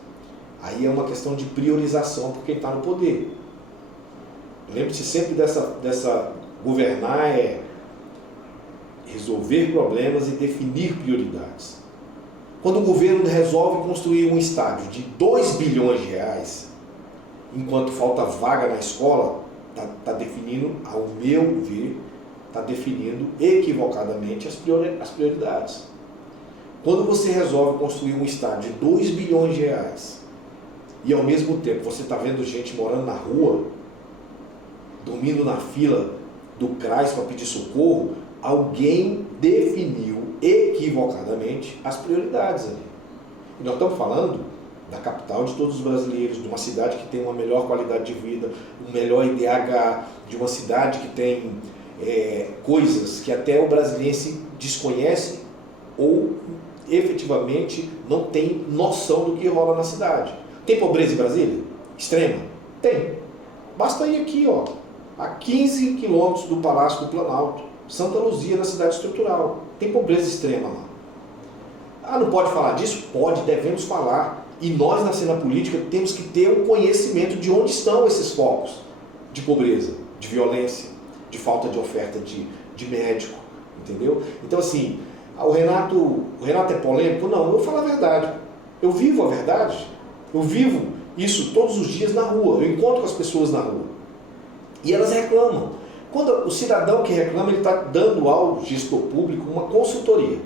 Aí é uma questão de priorização por quem está no poder. Lembre-se sempre dessa governar é resolver problemas e definir prioridades. Quando o governo resolve construir um estádio de 2 bilhões de reais, enquanto falta vaga na escola, está definindo, ao meu ver, está definindo equivocadamente as prioridades. Quando você resolve construir um estádio de 2 bilhões de reais e ao mesmo tempo você está vendo gente morando na rua, dormindo na fila do CRAS para pedir socorro, alguém definiu equivocadamente as prioridades ali. E nós estamos falando da capital de todos os brasileiros, de uma cidade que tem uma melhor qualidade de vida, um melhor IDH, de uma cidade que tem coisas que até o brasiliense desconhece ou efetivamente não tem noção do que rola na cidade. Tem pobreza em Brasília? Extrema? Tem. Basta ir aqui, ó, a 15 quilômetros do Palácio do Planalto, Santa Luzia, na cidade estrutural. Tem pobreza extrema lá. Ah, não pode falar disso? Pode, devemos falar. E nós, na cena política, temos que ter um conhecimento de onde estão esses focos de pobreza, de violência, de falta de oferta de médico, entendeu? Então, assim, o Renato é polêmico? Não, eu vou falar a verdade. Eu vivo a verdade. Eu vivo isso todos os dias na rua. Eu encontro com as pessoas na rua. E elas reclamam. Quando o cidadão que reclama, ele está dando ao gestor público uma consultoria.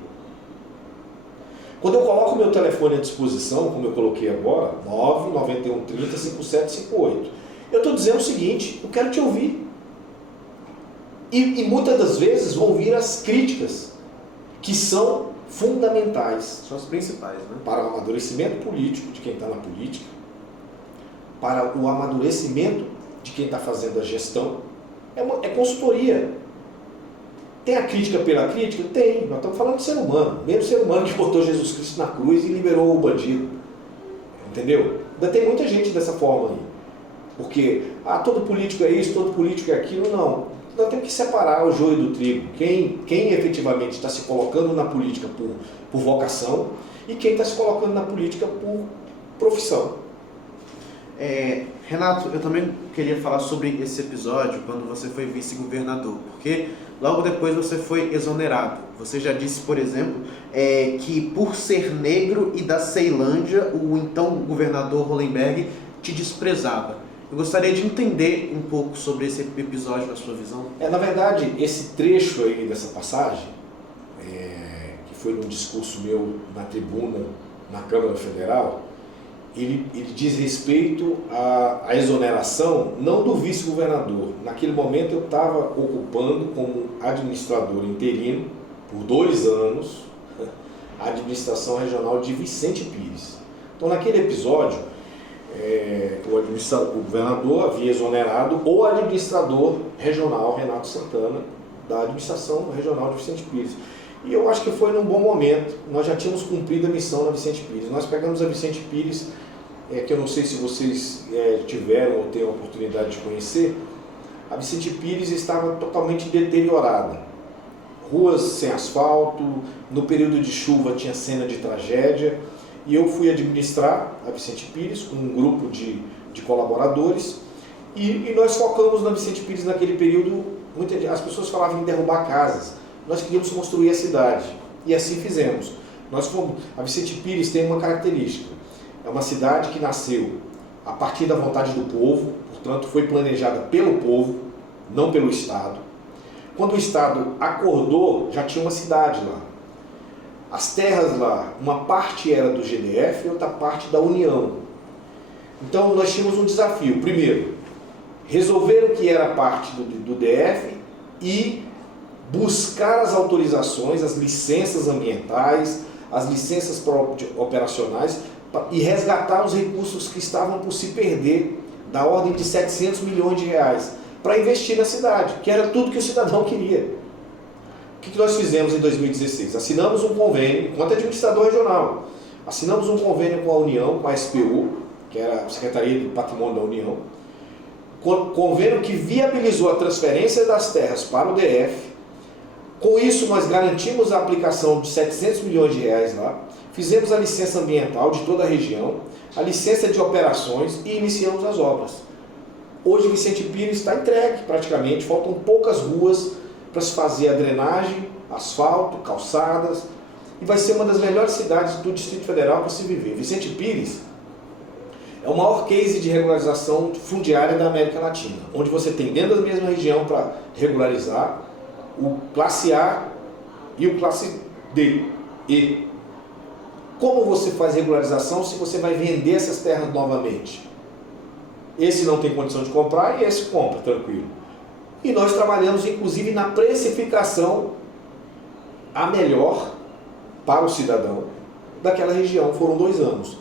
Quando eu coloco o meu telefone à disposição, como eu coloquei agora, 991 30 5758, eu estou dizendo o seguinte, eu quero te ouvir. E muitas das vezes vão vir as críticas, que são fundamentais. São as principais, né? Para o amadurecimento político de quem está na política, para o amadurecimento de quem está fazendo a gestão. É consultoria. Tem a crítica pela crítica? Tem. Nós estamos falando de ser humano. Mesmo ser humano que botou Jesus Cristo na cruz e liberou o bandido. Entendeu? Ainda tem muita gente dessa forma aí. Porque, todo político é isso, todo político é aquilo. Não. Nós temos que separar o joio do trigo. Quem efetivamente está se colocando na política por vocação e quem está se colocando na política por profissão. Renato, eu também queria falar sobre esse episódio quando você foi vice-governador, porque logo depois você foi exonerado. Você já disse, por exemplo, que por ser negro e da Ceilândia, o então governador Hollenberg te desprezava. Eu gostaria de entender um pouco sobre esse episódio na sua visão. Na verdade, esse trecho aí dessa passagem, que foi num discurso meu na tribuna, na Câmara Federal, ele diz respeito à exoneração, não do vice-governador. Naquele momento eu estava ocupando como administrador interino, por 2 anos, a administração regional de Vicente Pires. Então naquele episódio, o governador havia exonerado o administrador regional, Renato Santana, da administração regional de Vicente Pires. E eu acho que foi num bom momento, nós já tínhamos cumprido a missão na Vicente Pires. Nós pegamos a Vicente Pires, que eu não sei se vocês tiveram ou têm a oportunidade de conhecer. A Vicente Pires estava totalmente deteriorada. Ruas sem asfalto, no período de chuva tinha cena de tragédia. E eu fui administrar a Vicente Pires com um grupo de colaboradores. E nós focamos na Vicente Pires naquele período. As pessoas falavam em derrubar casas. Nós queríamos construir a cidade. E assim fizemos. A Vicente Pires tem uma característica. É uma cidade que nasceu a partir da vontade do povo, portanto foi planejada pelo povo, não pelo Estado. Quando o Estado acordou, já tinha uma cidade lá. As terras lá, uma parte era do GDF e outra parte da União. Então nós tínhamos um desafio. Primeiro, resolver o que era parte do DF e buscar as autorizações, as licenças ambientais, as licenças operacionais e resgatar os recursos que estavam por se perder, da ordem de 700 milhões de reais, para investir na cidade, que era tudo que o cidadão queria. O que nós fizemos em 2016? Assinamos um convênio, enquanto administrador regional, assinamos um convênio com a União, com a SPU, que era a Secretaria do Patrimônio da União, convênio que viabilizou a transferência das terras para o DF. Com isso, nós garantimos a aplicação de 700 milhões de reais lá, fizemos a licença ambiental de toda a região, a licença de operações e iniciamos as obras. Hoje, Vicente Pires está entregue praticamente, faltam poucas ruas para se fazer a drenagem, asfalto, calçadas, e vai ser uma das melhores cidades do Distrito Federal para se viver. Vicente Pires é o maior case de regularização fundiária da América Latina, onde você tem dentro da mesma região para regularizar o classe A e o classe D, E. Como você faz regularização se você vai vender essas terras novamente? Esse não tem condição de comprar e esse compra, tranquilo. E nós trabalhamos inclusive na precificação a melhor para o cidadão daquela região. Foram 2 anos.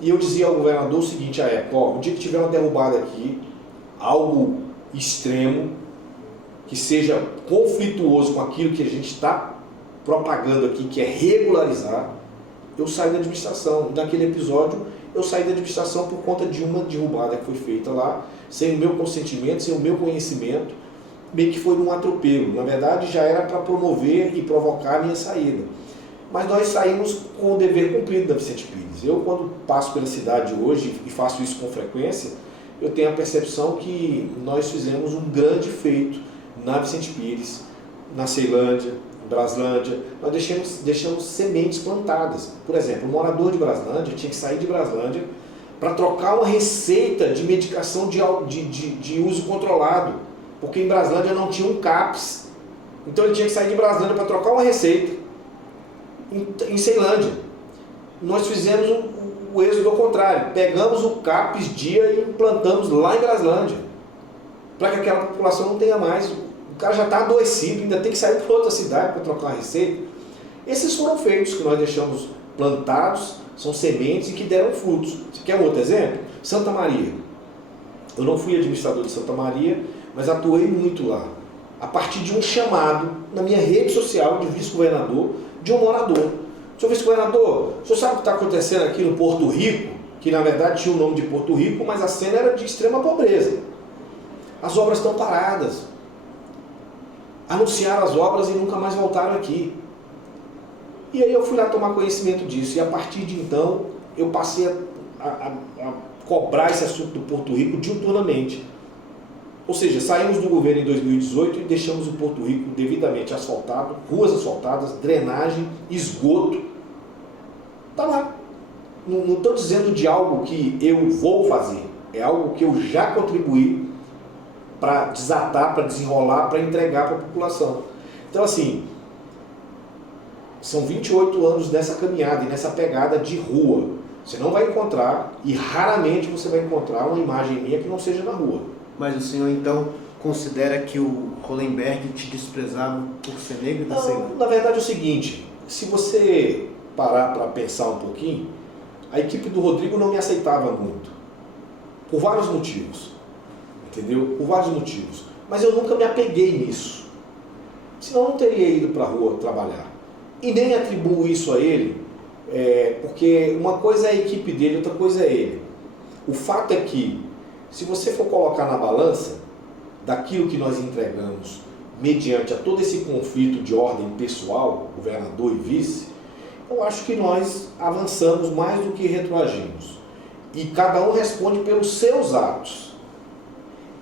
E eu dizia ao governador o seguinte à época: o dia que tiver uma derrubada aqui, algo extremo, que seja conflituoso com aquilo que a gente está propagando aqui, que é regularizar, eu saio da administração. E naquele episódio, eu saí da administração por conta de uma derrubada que foi feita lá, sem o meu consentimento, sem o meu conhecimento, meio que foi num atropelo. Na verdade, já era para promover e provocar a minha saída. Mas nós saímos com o dever cumprido da Vicente Pires. Eu, quando passo pela cidade hoje, e faço isso com frequência, eu tenho a percepção que nós fizemos um grande feito na Vicente Pires, na Ceilândia, em Braslândia. Nós deixamos sementes plantadas. Por exemplo, o morador de Braslândia tinha que sair de Braslândia para trocar uma receita de medicação de uso controlado, porque em Braslândia não tinha um CAPS. Então ele tinha que sair de Braslândia para trocar uma receita em Ceilândia. Nós fizemos o êxodo ao contrário. Pegamos o CAPS dia e implantamos lá em Braslândia, para que aquela população não tenha mais. O cara já está adoecido, ainda tem que sair para outra cidade para trocar a receita. Esses foram feitos que nós deixamos plantados, são sementes e que deram frutos. Você quer um outro exemplo? Santa Maria. Eu não fui administrador de Santa Maria, mas atuei muito lá, a partir de um chamado na minha rede social de vice-governador, de um morador. Senhor vice-governador, o senhor sabe o que está acontecendo aqui no Porto Rico? Que na verdade tinha o nome de Porto Rico, mas a cena era de extrema pobreza. As obras estão paradas. Anunciaram as obras e nunca mais voltaram aqui. E aí eu fui lá tomar conhecimento disso. E a partir de então, eu passei a cobrar esse assunto do Porto Rico diuturnamente. Ou seja, saímos do governo em 2018 e deixamos o Porto Rico devidamente asfaltado, ruas asfaltadas, drenagem, esgoto. Está lá. Não estou dizendo de algo que eu vou fazer, é algo que eu já contribuí para desatar, para desenrolar, para entregar para a população. Então, assim, são 28 anos dessa caminhada e nessa pegada de rua. Você não vai encontrar, e raramente você vai encontrar, uma imagem minha que não seja na rua. Mas o senhor, então, considera que o Hollenberg te desprezava por ser negro? Não, na verdade é o seguinte, se você parar para pensar um pouquinho, a equipe do Rodrigo não me aceitava muito. Por vários motivos. Entendeu? Por vários motivos. Mas eu nunca me apeguei nisso. Senão eu não teria ido para a rua trabalhar. E nem atribuo isso a ele, porque uma coisa é a equipe dele, outra coisa é ele. O fato é que, se você for colocar na balança daquilo que nós entregamos, mediante a todo esse conflito de ordem pessoal, governador e vice, eu acho que nós avançamos mais do que retroagimos. E cada um responde pelos seus atos.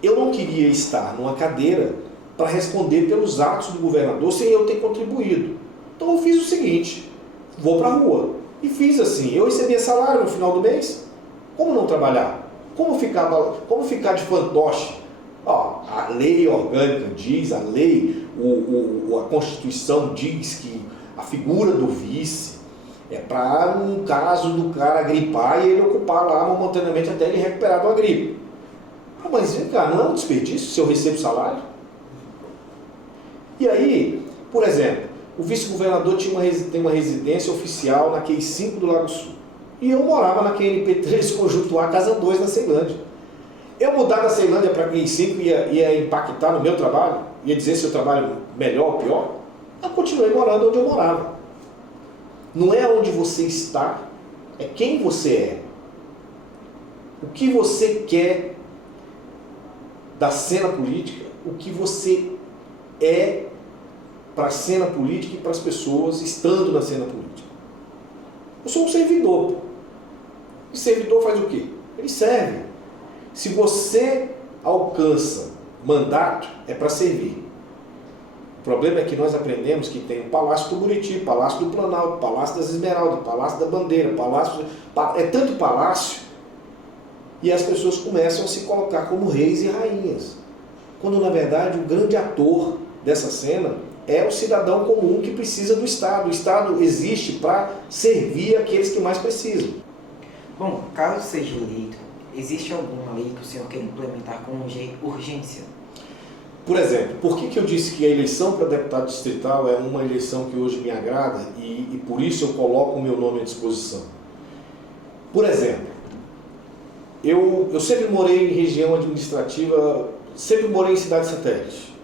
Eu não queria estar numa cadeira para responder pelos atos do governador sem eu ter contribuído. Então eu fiz o seguinte, vou para a rua. E fiz assim, eu recebia salário no final do mês. Como não trabalhar? Como ficar de fantoche? Ó, a lei orgânica diz, a lei, a Constituição diz que a figura do vice é para um caso do cara gripar e ele ocupar lá momentaneamente até ele recuperar da gripe. Ah, mas vem cá, não é um desperdício se eu recebo salário? E aí, por exemplo, o vice-governador tem uma residência oficial na QI 5 do Lago Sul. E eu morava na QNP 3, Conjunto A, Casa 2, na Ceilândia. Eu mudar da Ceilândia para QI 5 ia impactar no meu trabalho? Ia dizer se eu trabalho melhor ou pior? Eu continuei morando onde eu morava. Não é onde você está, é quem você é. O que você quer da cena política, o que você é para a cena política e para as pessoas estando na cena política. Eu sou um servidor. O servidor faz o quê? Ele serve. Se você alcança mandato, é para servir. O problema é que nós aprendemos que tem o Palácio do Buriti, Palácio do Planalto, Palácio das Esmeraldas, Palácio da Bandeira, é tanto palácio, e as pessoas começam a se colocar como reis e rainhas. Quando, na verdade, o grande ator dessa cena é o cidadão comum que precisa do Estado. O Estado existe para servir aqueles que mais precisam. Bom, caso seja eleito, existe alguma lei que o senhor quer implementar com urgência? Por exemplo, por que eu disse que a eleição para deputado distrital é uma eleição que hoje me agrada e por isso eu coloco o meu nome à disposição? Por exemplo, eu sempre morei em região administrativa, sempre morei em cidade satélite.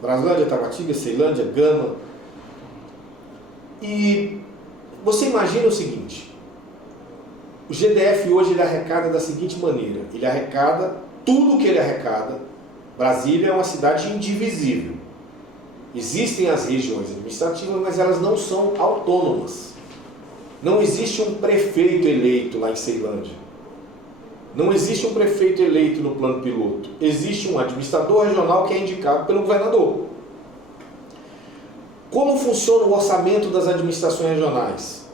Braslândia, Taguatinga, Ceilândia, Gama. E você imagina o seguinte, o GDF hoje ele arrecada da seguinte maneira, ele arrecada tudo que ele arrecada. Brasília é uma cidade indivisível. Existem as regiões administrativas, mas elas não são autônomas. Não existe um prefeito eleito lá em Ceilândia. Não existe um prefeito eleito no plano piloto. Existe um administrador regional que é indicado pelo governador. Como funciona o orçamento das administrações regionais?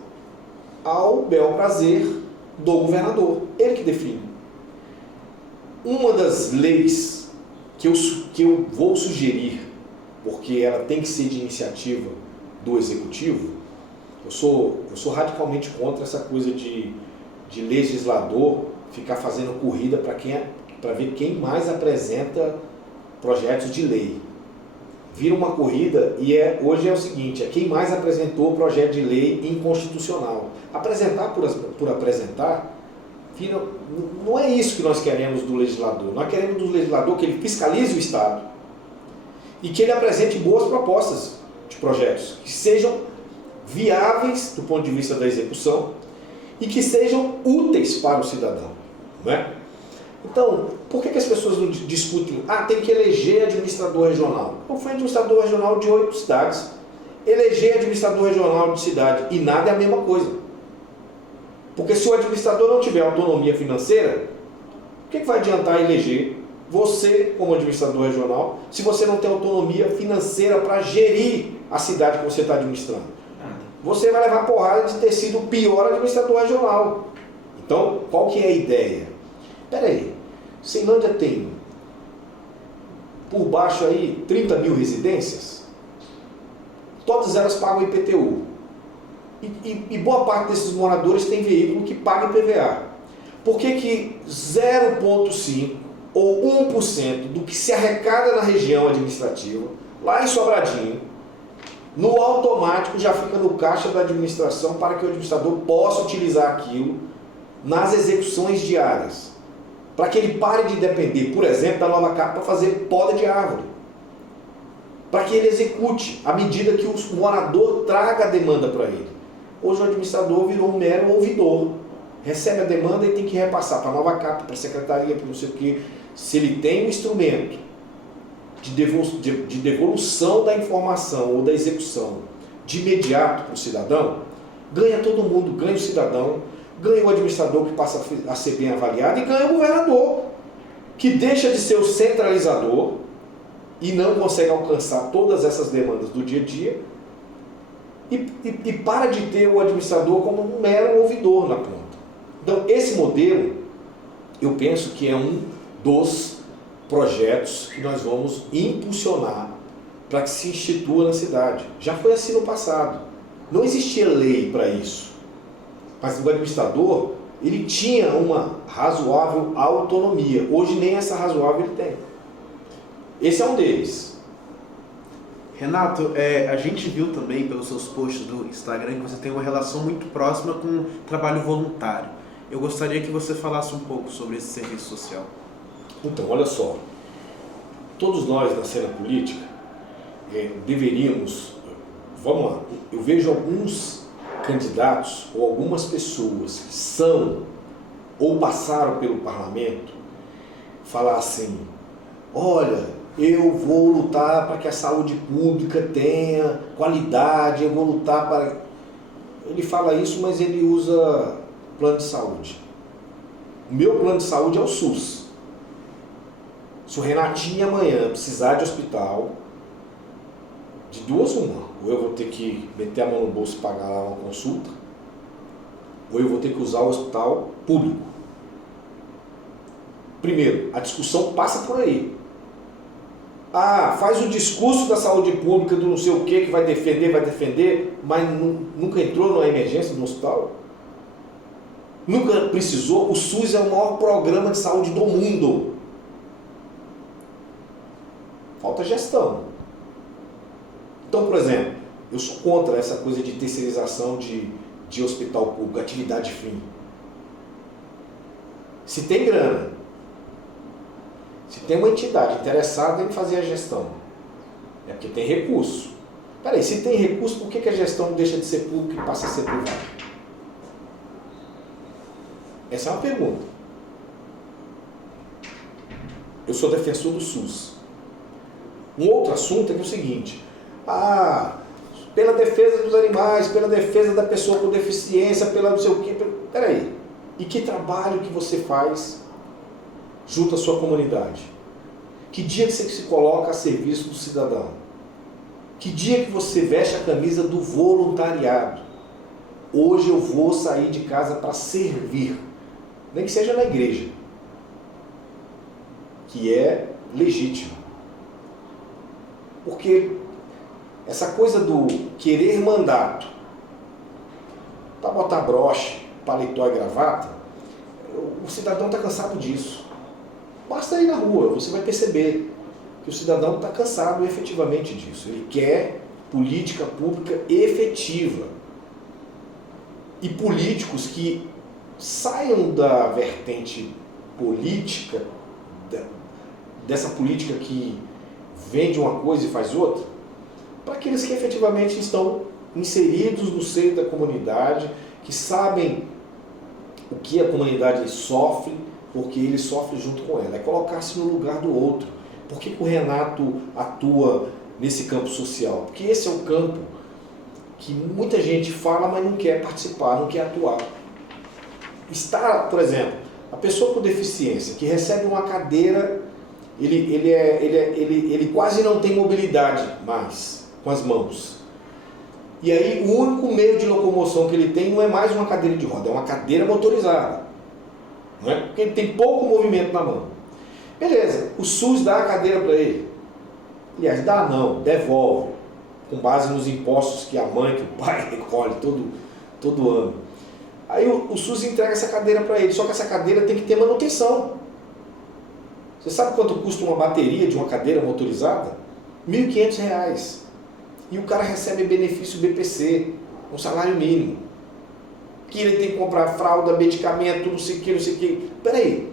Ao bel prazer do governador. Ele que define. Uma das leis que eu vou sugerir, porque ela tem que ser de iniciativa do Executivo, eu sou radicalmente contra essa coisa de legislador ficar fazendo corrida para ver quem mais apresenta projetos de lei. Vira uma corrida e hoje é o seguinte, é quem mais apresentou projeto de lei inconstitucional. Apresentar por apresentar, não é isso que nós queremos do legislador. Nós queremos do legislador que ele fiscalize o Estado e que ele apresente boas propostas de projetos que sejam viáveis do ponto de vista da execução e que sejam úteis para o cidadão. Não é? Então, por que as pessoas não discutem? Tem que eleger administrador regional. Eu fui administrador regional de 8 cidades. Eleger administrador regional de cidade e nada é a mesma coisa. Porque se o administrador não tiver autonomia financeira, que vai adiantar eleger você como administrador regional se você não tem autonomia financeira para gerir a cidade que você está administrando? Nada. Você vai levar porrada de ter sido o pior administrador regional. Então, qual que é a ideia? Espera aí, Ceilândia tem por baixo aí 30 mil residências, todas elas pagam IPTU. E boa parte desses moradores tem veículo que paga IPVA. Por que 0,5% ou 1% do que se arrecada na região administrativa, lá em Sobradinho, no automático já fica no caixa da administração para que o administrador possa utilizar aquilo nas execuções diárias? Para que ele pare de depender, por exemplo, da Nova Cap para fazer poda de árvore. Para que ele execute à medida que o morador traga a demanda para ele. Hoje o administrador virou um mero ouvidor. Recebe a demanda e tem que repassar para a Nova Cap, para a secretaria, para não sei o quê. Se ele tem um instrumento de devolução da informação ou da execução de imediato para o cidadão, ganha todo mundo, ganha o cidadão, ganha o administrador que passa a ser bem avaliado e ganha o governador, que deixa de ser o centralizador e não consegue alcançar todas essas demandas do dia a dia e para de ter o administrador como um mero ouvidor na ponta. Então, esse modelo, eu penso que é um dos projetos que nós vamos impulsionar para que se institua na cidade. Já foi assim no passado. Não existia lei para isso. Mas o administrador, ele tinha uma razoável autonomia. Hoje nem essa razoável ele tem. Esse é um deles. Renato, a gente viu também pelos seus posts do Instagram que você tem uma relação muito próxima com o trabalho voluntário. Eu gostaria que você falasse um pouco sobre esse serviço social. Então, olha só. Todos nós na cena política deveríamos... Vamos lá. Eu vejo alguns candidatos ou algumas pessoas que são ou passaram pelo parlamento falar assim: olha, eu vou lutar para que a saúde pública tenha qualidade, eu vou lutar para... Ele fala isso, mas ele usa plano de saúde. O meu plano de saúde é o SUS. Se o Renatinho amanhã precisar de hospital, de duas uma, ou eu vou ter que meter a mão no bolso e pagar lá uma consulta, ou eu vou ter que usar o hospital público. Primeiro, a discussão passa por aí. Ah, faz o discurso da saúde pública, do não sei o que vai defender, mas nunca entrou numa emergência no hospital? Nunca precisou? O SUS é o maior programa de saúde do mundo. Falta gestão. Então, por exemplo, eu sou contra essa coisa de terceirização de hospital público, atividade fim. Se tem grana, se tem uma entidade interessada em fazer a gestão, é porque tem recurso. Peraí, se tem recurso, por que a gestão deixa de ser pública e passa a ser privada? Essa é uma pergunta. Eu sou defensor do SUS. Um outro assunto é o seguinte: pela defesa dos animais, pela defesa da pessoa com deficiência, pela não sei o quê. Peraí, e que trabalho que você faz junto à sua comunidade? Que dia que você se coloca a serviço do cidadão? Que dia que você veste a camisa do voluntariado? Hoje eu vou sair de casa para servir, nem que seja na igreja, que é legítimo. Porque essa coisa do querer mandato para botar broche, paletó e gravata, o cidadão está cansado disso. Basta ir na rua, você vai perceber que o cidadão está cansado efetivamente disso. Ele quer política pública efetiva. E políticos que saiam da vertente política, dessa política que vende uma coisa e faz outra, para aqueles que efetivamente estão inseridos no seio da comunidade, que sabem o que a comunidade sofre, porque ele sofre junto com ela. É colocar-se no lugar do outro. Por que o Renato atua nesse campo social? Porque esse é o campo que muita gente fala, mas não quer participar, não quer atuar. Está, por exemplo, A pessoa com deficiência que recebe uma cadeira, ele quase não tem mobilidade mais com as mãos. E aí o único meio de locomoção que ele tem não é mais uma cadeira de roda, é uma cadeira motorizada. Não é? Porque ele tem pouco movimento na mão. Beleza, o SUS dá a cadeira para ele. Aliás, dá não, devolve, com base nos impostos que a mãe, que o pai recolhe todo ano. Aí o SUS entrega essa cadeira para ele, só que essa cadeira tem que ter manutenção. Você sabe quanto custa uma bateria de uma cadeira motorizada? R$ 1.500. E o cara recebe benefício BPC, um salário mínimo. Que ele tem que comprar fralda, medicamento, não sei o que, não sei o que. Peraí.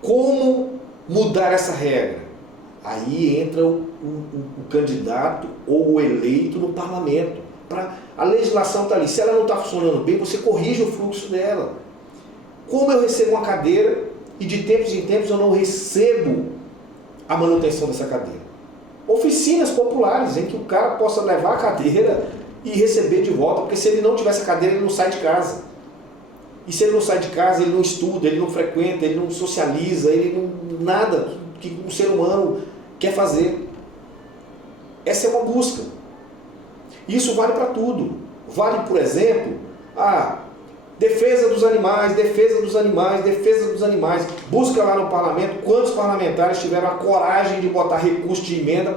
Como mudar essa regra? Aí entra o candidato ou o eleito no parlamento. A legislação está ali. Se ela não está funcionando bem, você corrige o fluxo dela. Como eu recebo uma cadeira e de tempos em tempos eu não recebo a manutenção dessa cadeira? Oficinas populares em que o cara possa levar a cadeira e receber de volta, porque se ele não tiver essa cadeira, ele não sai de casa. E se ele não sai de casa, ele não estuda, ele não frequenta, ele não socializa, ele não... nada que um ser humano quer fazer. Essa é uma busca. Isso vale para tudo. Vale, por exemplo, a defesa dos animais, defesa dos animais, defesa dos animais. Busca lá no parlamento quantos parlamentares tiveram a coragem de botar recurso de emenda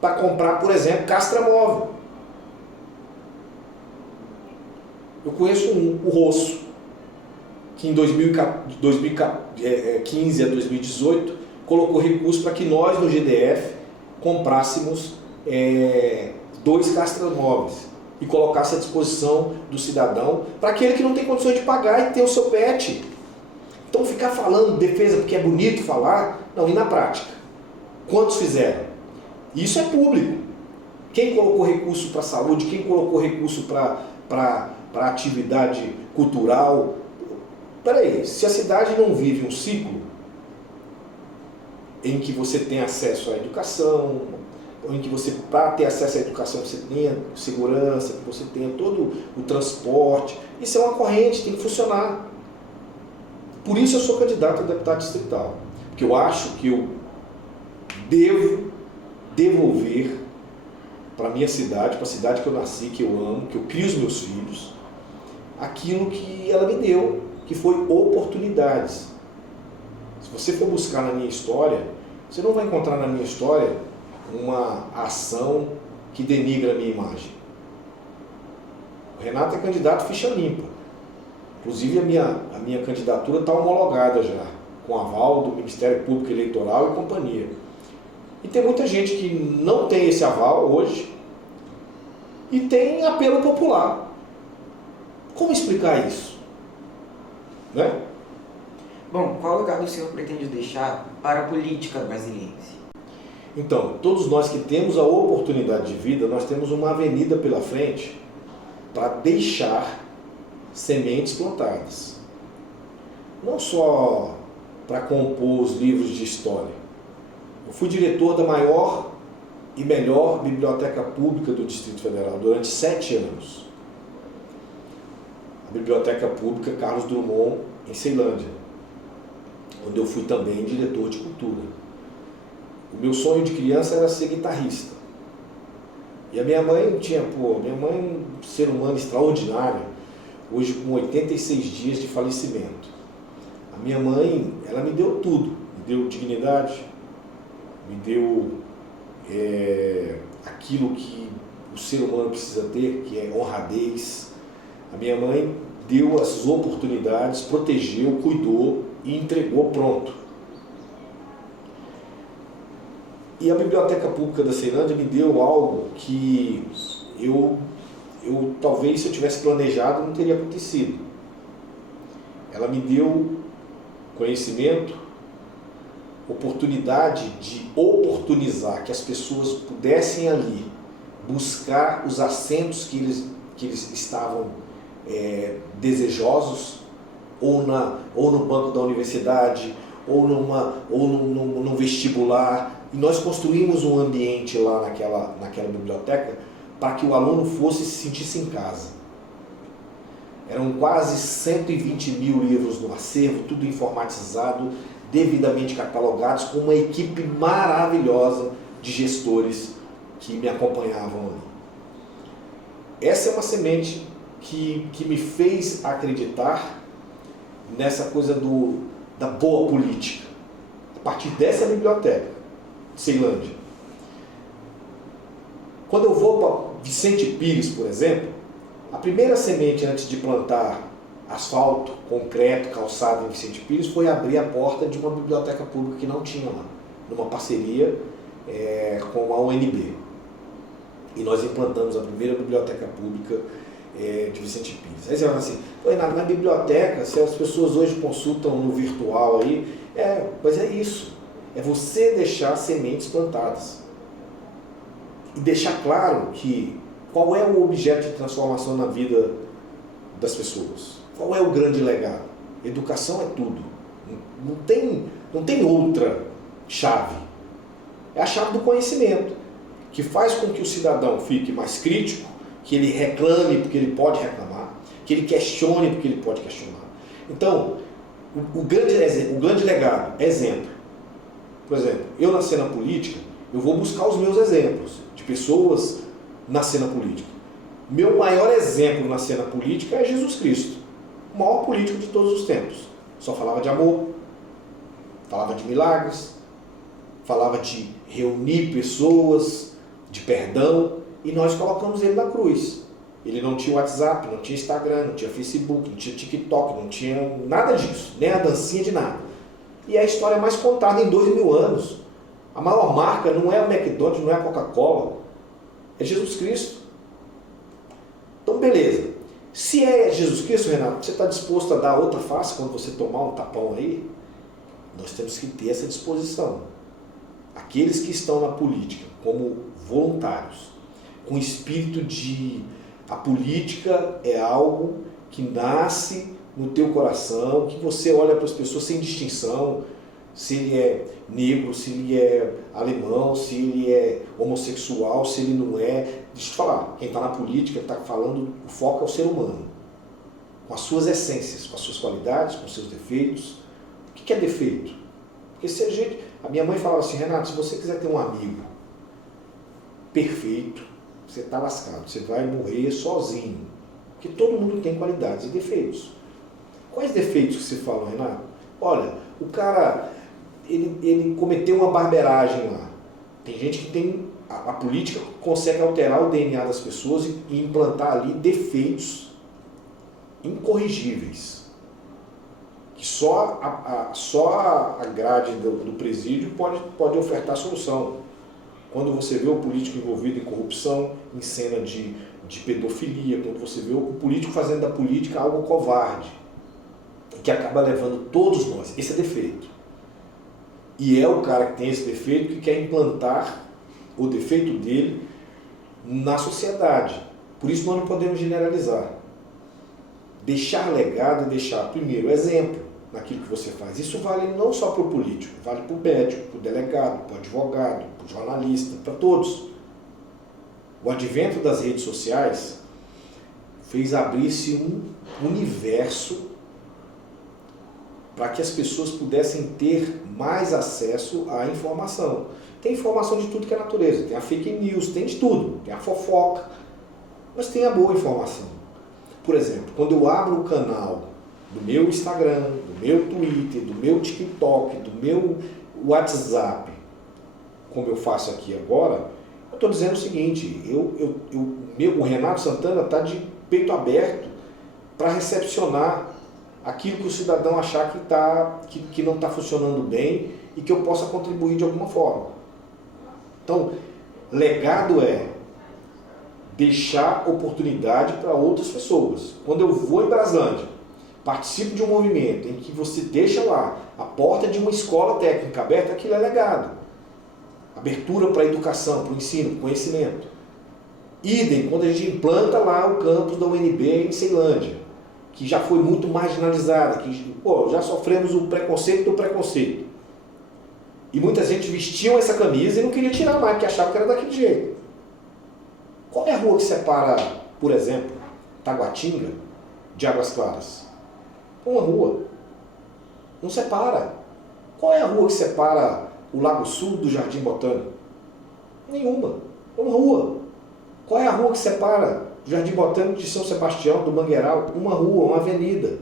para comprar, por exemplo, castramóvel. Eu conheço o Rosso, que em 2015 a 2018 colocou recurso para que nós no GDF comprássemos 2 castramóveis e colocasse à disposição do cidadão para aquele que não tem condições de pagar e ter o seu pet. Então ficar falando defesa porque é bonito falar, não, e na prática? Quantos fizeram? Isso é público. Quem colocou recurso para a saúde, quem colocou recurso para atividade cultural? Peraí, se a cidade não vive um ciclo em que você tem acesso à educação, em que você, para ter acesso à educação, você tenha segurança, que você tenha todo o transporte, isso é uma corrente, tem que funcionar. Por isso eu sou candidato a deputado distrital, porque eu acho que eu devo devolver para a minha cidade, para a cidade que eu nasci, que eu amo, que eu crio os meus filhos, aquilo que ela me deu, que foi oportunidades. Se você for buscar na minha história, você não vai encontrar na minha história uma ação que denigra a minha imagem. O Renato é candidato ficha limpa. Inclusive a minha candidatura está homologada já, com aval do Ministério Público Eleitoral e companhia. E tem muita gente que não tem esse aval hoje e tem apelo popular. Como explicar isso? Né? Bom, qual legado o senhor pretende deixar para a política brasiliense? Então, todos nós que temos a oportunidade de vida, nós temos uma avenida pela frente para deixar sementes plantadas. Não só para compor os livros de história. Eu fui diretor da maior e melhor biblioteca pública do Distrito Federal durante 7 anos. A Biblioteca Pública Carlos Drummond, em Ceilândia, onde eu fui também diretor de cultura. O meu sonho de criança era ser guitarrista. E a minha mãe minha mãe é um ser humano extraordinário, hoje com 86 dias de falecimento. A minha mãe, ela me deu tudo, me deu dignidade, me deu aquilo que o ser humano precisa ter, que é honradez. A minha mãe deu as oportunidades, protegeu, cuidou e entregou pronto. E a Biblioteca Pública da Ceilândia me deu algo que eu talvez, se eu tivesse planejado, não teria acontecido. Ela me deu conhecimento, oportunidade de oportunizar que as pessoas pudessem ali buscar os assentos que eles estavam desejosos, ou no banco da universidade, ou num vestibular. E nós construímos um ambiente lá naquela biblioteca para que o aluno fosse se sentisse em casa. Eram quase 120 mil livros no acervo, tudo informatizado, devidamente catalogados, com uma equipe maravilhosa de gestores que me acompanhavam ali. Essa é uma semente que me fez acreditar nessa coisa da boa política. A partir dessa biblioteca, de Ceilândia. Quando eu vou para Vicente Pires, por exemplo, a primeira semente antes de plantar asfalto, concreto, calçado em Vicente Pires foi abrir a porta de uma biblioteca pública que não tinha lá, numa parceria com a UNB. E nós implantamos a primeira biblioteca pública de Vicente Pires. Aí você fala assim, na biblioteca, se as pessoas hoje consultam no virtual aí, mas é isso. É você deixar sementes plantadas. E deixar claro qual é o objeto de transformação na vida das pessoas. Qual é o grande legado? Educação é tudo. Não tem outra chave. É a chave do conhecimento, que faz com que o cidadão fique mais crítico, que ele reclame porque ele pode reclamar, que ele questione porque ele pode questionar. Então, o grande legado, exemplo. Por exemplo, eu na cena política, eu vou buscar os meus exemplos de pessoas na cena política. Meu maior exemplo na cena política é Jesus Cristo, o maior político de todos os tempos. Só falava de amor, falava de milagres, falava de reunir pessoas, de perdão, e nós colocamos ele na cruz. Ele não tinha WhatsApp, não tinha Instagram, não tinha Facebook, não tinha TikTok, não tinha nada disso, nem a dancinha de nada. E é a história mais contada em 2000 anos. A maior marca não é o McDonald's, não é a Coca-Cola, é Jesus Cristo. Então, beleza. Se é Jesus Cristo, Renato, você está disposto a dar outra face quando você tomar um tapão aí? Nós temos que ter essa disposição. Aqueles que estão na política como voluntários, com espírito de a política é algo que nasce no teu coração, que você olha para as pessoas sem distinção, se ele é negro, se ele é alemão, se ele é homossexual, se ele não é. Deixa eu te falar, quem está na política está falando, o foco é o ser humano, com as suas essências, com as suas qualidades, com os seus defeitos. O que é defeito? Porque se a gente... A minha mãe falava assim, Renato, se você quiser ter um amigo perfeito, você está lascado, você vai morrer sozinho. Porque todo mundo tem qualidades e defeitos. Quais defeitos que você fala, Renato? Olha, o cara, ele cometeu uma barbeiragem lá. Tem gente que tem... A política consegue alterar o DNA das pessoas e implantar ali defeitos incorrigíveis. Que só a grade do presídio pode ofertar solução. Quando você vê o político envolvido em corrupção, em cena de pedofilia, quando você vê o político fazendo da política algo covarde, que acaba levando todos nós. Esse é defeito. E é o cara que tem esse defeito que quer implantar o defeito dele na sociedade. Por isso nós não podemos generalizar. Deixar legado é deixar, primeiro, exemplo naquilo que você faz. Isso vale não só para o político, vale para o médico, para o delegado, para o advogado, para o jornalista, para todos. O advento das redes sociais fez abrir-se um universo para que as pessoas pudessem ter mais acesso à informação. Tem informação de tudo que é natureza, tem a fake news, tem de tudo, tem a fofoca, mas tem a boa informação. Por exemplo, quando eu abro o canal do meu Instagram, do meu Twitter, do meu TikTok, do meu WhatsApp, como eu faço aqui agora, eu estou dizendo o seguinte, o Renato Santana está de peito aberto para recepcionar aquilo que o cidadão achar que não está funcionando bem e que eu possa contribuir de alguma forma. Então, legado é deixar oportunidade para outras pessoas. Quando eu vou em Braslândia, participo de um movimento em que você deixa lá a porta de uma escola técnica aberta, aquilo é legado. Abertura para a educação, para o ensino, conhecimento. Idem, quando a gente implanta lá o campus da UNB em Ceilândia, que já foi muito marginalizada, que já sofremos o preconceito do preconceito. E muita gente vestia essa camisa e não queria tirar mais, porque achava que era daquele jeito. Qual é a rua que separa, por exemplo, Taguatinga de Águas Claras? Uma rua. Não separa. Qual é a rua que separa o Lago Sul do Jardim Botânico? Nenhuma. É uma rua. Qual é a rua que separa o Jardim Botânico de São Sebastião, do Mangueiral? Uma rua, uma avenida.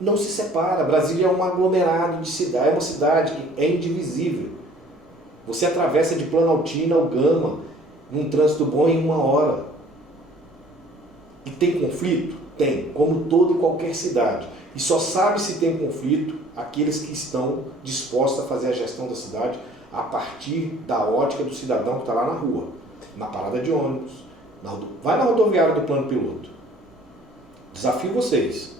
Não se separa. Brasília é um aglomerado de cidade, é uma cidade que é indivisível. Você atravessa de Planaltina ao Gama, num trânsito bom em 1 hora. E tem conflito? Tem, como toda e qualquer cidade. E só sabe se tem conflito aqueles que estão dispostos a fazer a gestão da cidade a partir da ótica do cidadão que está lá na rua, na parada de ônibus, vai na rodoviária do plano piloto. Desafio vocês.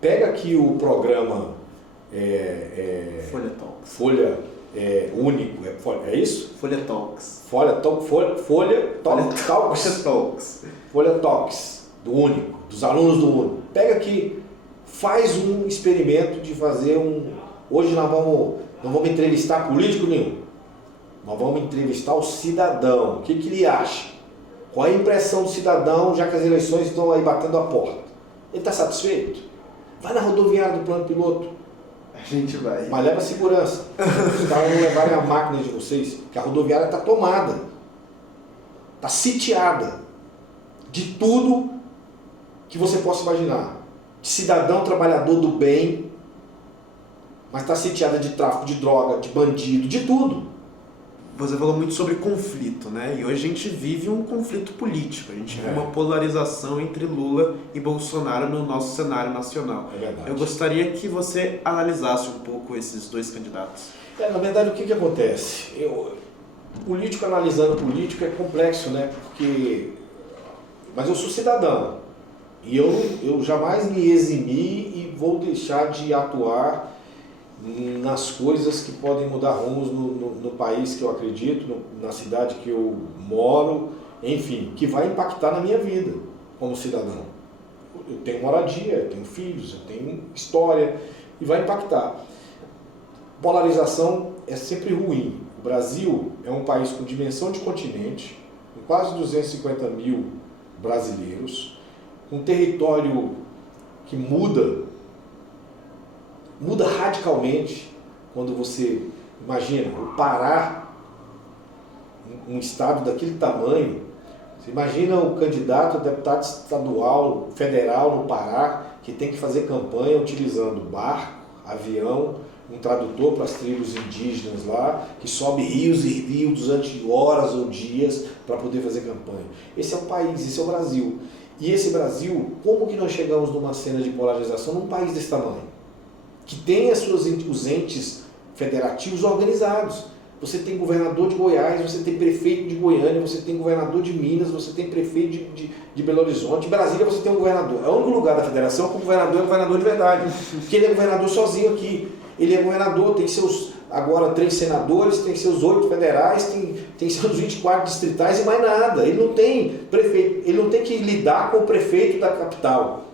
Pega aqui o programa Folha Talks. Folha Único, é isso? Folha Talks. Folha Talks. Folha Talks, do Único, dos alunos do Único. Pega aqui, faz um experimento de fazer Hoje não vamos entrevistar político nenhum. Nós vamos entrevistar o cidadão. O que ele acha? Qual é a impressão do cidadão, já que as eleições estão aí batendo a porta? Ele está satisfeito? Vai na rodoviária do plano piloto. A gente vai. Mas leva segurança. Os caras não levarem a máquina de vocês, que a rodoviária está tomada. Está sitiada de tudo que você possa imaginar. De cidadão trabalhador do bem, mas está sitiada de tráfico de droga, de bandido, de tudo. Você falou muito sobre conflito, né? E hoje a gente vive um conflito político. A gente vê uma polarização entre Lula e Bolsonaro no nosso cenário nacional. É verdade. Eu gostaria que você analisasse um pouco esses dois candidatos. Na verdade, o que acontece? Político analisando político é complexo, né? Mas eu sou cidadão. E eu jamais me eximi e vou deixar de atuar nas coisas que podem mudar rumos no país que eu acredito, na cidade que eu moro, enfim, que vai impactar na minha vida como cidadão. Eu tenho moradia, eu tenho filhos, eu tenho história e vai impactar. Polarização é sempre ruim. O Brasil é um país com dimensão de continente, com quase 250 mil brasileiros, um território que muda radicalmente quando você imagina o Pará, um estado daquele tamanho. Você imagina o candidato a deputado estadual, federal no Pará, que tem que fazer campanha utilizando barco, avião, um tradutor para as tribos indígenas lá, que sobe rios e rios durante horas ou dias para poder fazer campanha. Esse é o país, esse é o Brasil. E esse Brasil, como que nós chegamos numa cena de polarização num país desse tamanho? Que tem os entes federativos organizados. Você tem governador de Goiás, você tem prefeito de Goiânia, você tem governador de Minas, você tem prefeito de Belo Horizonte. Em Brasília você tem um governador. É o único lugar da federação que o governador é governador de verdade. Porque ele é governador sozinho aqui. Ele é governador, tem seus agora 3 senadores, tem seus 8 federais, tem seus 24 distritais e mais nada. Ele não tem prefeito, ele não tem que lidar com o prefeito da capital.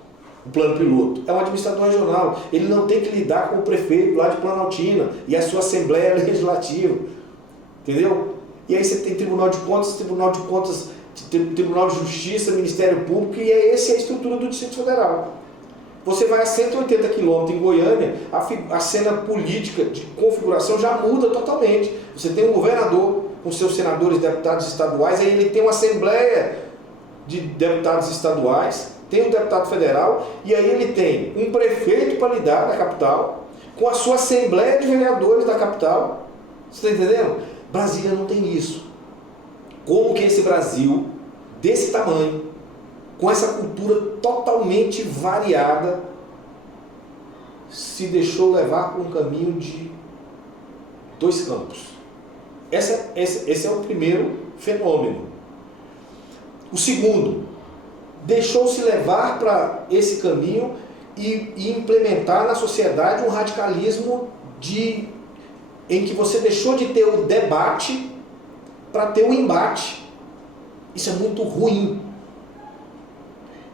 O plano piloto é um administrador regional, ele não tem que lidar com o prefeito lá de Planaltina e a sua Assembleia Legislativa, entendeu? E aí você tem Tribunal de Contas, Tribunal de Justiça, Ministério Público, e essa é a estrutura do Distrito Federal. Você vai a 180 quilômetros em Goiânia, a cena política de configuração já muda totalmente. Você tem um governador com seus senadores e deputados estaduais, aí ele tem uma Assembleia de Deputados Estaduais, tem um deputado federal, e aí ele tem um prefeito para lidar da capital, com a sua Assembleia de Vereadores da capital. Você está entendendo? Brasília não tem isso. Como que esse Brasil, desse tamanho, com essa cultura totalmente variada, se deixou levar por um caminho de 2 campos? Esse é o primeiro fenômeno. O segundo, deixou-se levar para esse caminho e implementar na sociedade um radicalismo em que você deixou de ter o debate para ter o embate. Isso é muito ruim.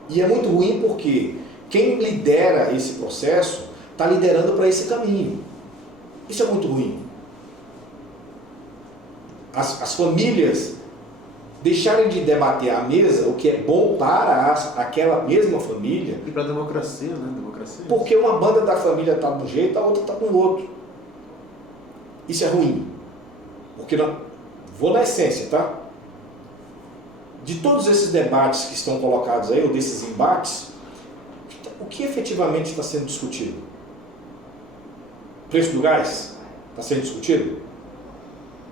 E é muito ruim porque quem lidera esse processo está liderando para esse caminho. Isso é muito ruim. As famílias deixarem de debater à mesa o que é bom para aquela mesma família, E para a democracia, né? Democracia. porque uma banda da família está de um jeito, a outra está do outro. Isso é ruim. Porque vou na essência, tá? De todos esses debates que estão colocados aí, ou desses embates, o que efetivamente está sendo discutido? O preço do gás está sendo discutido?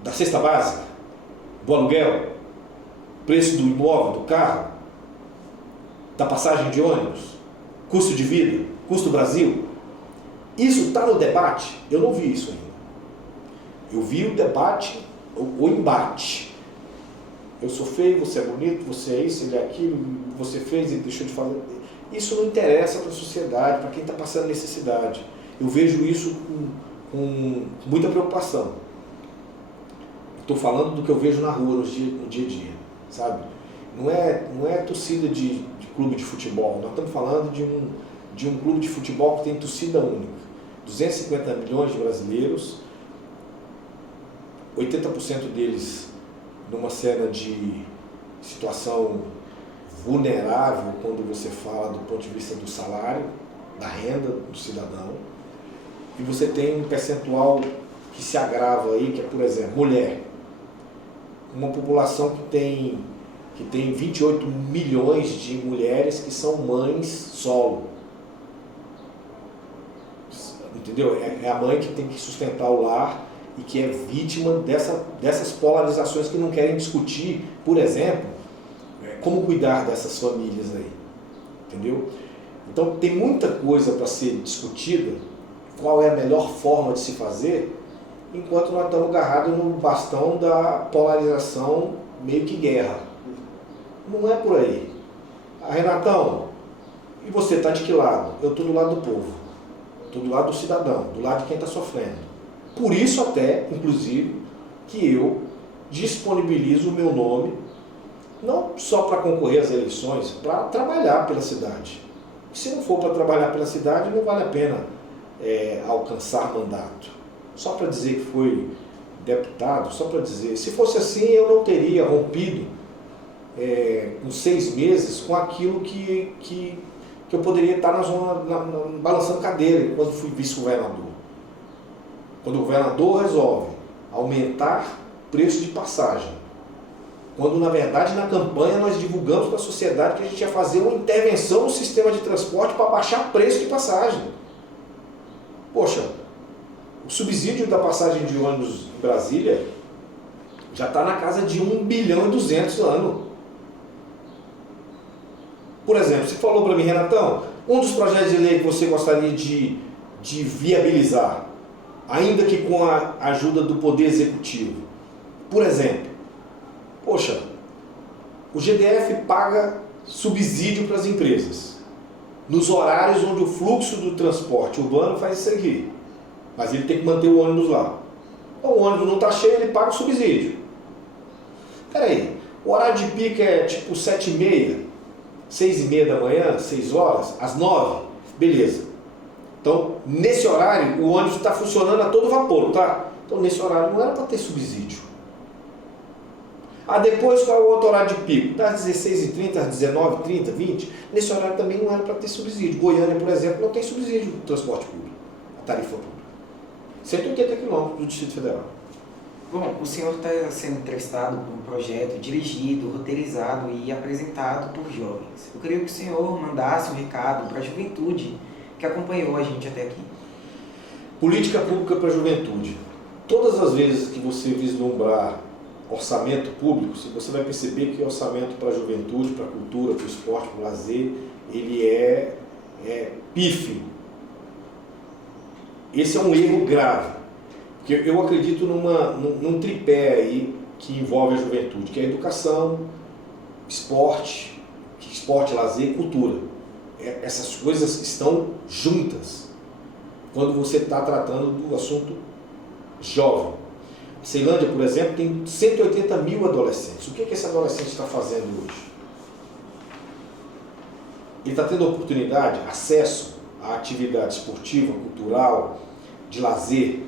Da cesta básica? Do aluguel? Preço do imóvel, do carro? Da passagem de ônibus? Custo de vida? Custo Brasil? Isso está no debate? Eu não vi isso ainda. Eu vi o debate, o embate. Eu sou feio, você é bonito, você é isso, ele é aquilo, você fez e deixou de fazer. Isso não interessa para a sociedade, para quem está passando necessidade. Eu vejo isso com muita preocupação. Estou falando do que eu vejo na rua, no dia a dia, sabe? Não é torcida de clube de futebol, nós estamos falando de um clube de futebol que tem torcida única. 250 milhões de brasileiros, 80% deles numa cena de situação vulnerável quando você fala do ponto de vista do salário, da renda do cidadão, e você tem um percentual que se agrava aí, que é, por exemplo, mulher. Uma população que tem 28 milhões de mulheres que são mães solo. Entendeu? É a mãe que tem que sustentar o lar e que é vítima dessas polarizações que não querem discutir, por exemplo, como cuidar dessas famílias aí. Entendeu? Então tem muita coisa para ser discutida, qual é a melhor forma de se fazer, enquanto nós estamos agarrados no bastão da polarização meio que guerra. Não é por aí. Renatão, e você está de que lado? Eu estou do lado do povo, estou do lado do cidadão, do lado de quem está sofrendo. Por isso até, inclusive, que eu disponibilizo o meu nome, não só para concorrer às eleições, para trabalhar pela cidade. Se não for para trabalhar pela cidade, não vale a pena alcançar mandato. Só para dizer que foi deputado, só para dizer. Se fosse assim, eu não teria rompido com 6 meses com aquilo que eu poderia estar na zona, balançando cadeira, quando fui vice-governador. Quando o governador resolve aumentar o preço de passagem, quando na verdade na campanha nós divulgamos para a sociedade que a gente ia fazer uma intervenção no sistema de transporte para baixar o preço de passagem. Poxa, o subsídio da passagem de ônibus em Brasília já está na casa de 1 bilhão e 200 ano. Por exemplo, você falou para mim, Renatão, um dos projetos de lei que você gostaria de viabilizar, ainda que com a ajuda do Poder Executivo. Por exemplo, poxa, o GDF paga subsídio para as empresas, nos horários onde o fluxo do transporte urbano faz isso aqui, mas ele tem que manter o ônibus lá. Então, o ônibus não está cheio, ele paga o subsídio. Espera aí, o horário de pico é tipo 7h30, 6h30 da manhã, 6 horas, às 9, beleza. Então, nesse horário, o ônibus está funcionando a todo vapor, tá? Então, nesse horário não era para ter subsídio. Depois, qual é o outro horário de pico? Das 16h30 às 19h30, 20. Nesse horário também não era para ter subsídio. Goiânia, por exemplo, não tem subsídio do transporte público, a tarifa pública. 180 quilômetros do Distrito Federal. Bom, o senhor está sendo entrevistado por um projeto dirigido, roteirizado e apresentado por jovens. Eu queria que o senhor mandasse um recado para a juventude que acompanhou a gente até aqui. Política pública para a juventude. Todas as vezes que você vislumbrar orçamento público, você vai perceber que orçamento para a juventude, para a cultura, para o esporte, para o lazer, ele é pífio. Esse é um erro grave. Porque eu acredito num tripé aí que envolve a juventude, que é a educação, esporte, lazer e cultura. Essas coisas estão juntas quando você está tratando do assunto jovem. A Ceilândia, por exemplo, tem 180 mil adolescentes. O que esse adolescente está fazendo hoje? Ele está tendo oportunidade, acesso à atividade esportiva, cultural, de lazer,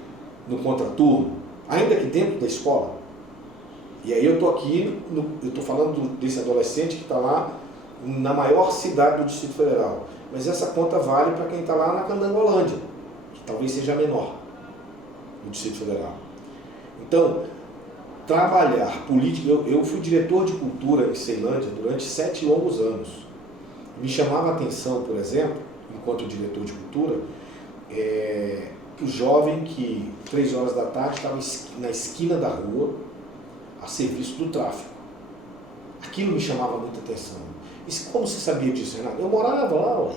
no contraturno, ainda que dentro da escola. E aí eu tô aqui, eu tô falando desse adolescente que está lá na maior cidade do Distrito Federal. Mas essa conta vale para quem está lá na Candangolândia, que talvez seja menor do Distrito Federal. Então, trabalhar política... Eu fui diretor de cultura em Ceilândia durante 7 longos anos. Me chamava a atenção, por exemplo, enquanto diretor de cultura, que o jovem que 3 horas da tarde estava na esquina da rua a serviço do tráfico. Aquilo me chamava muita atenção. E como você sabia disso, Renato? Eu morava lá,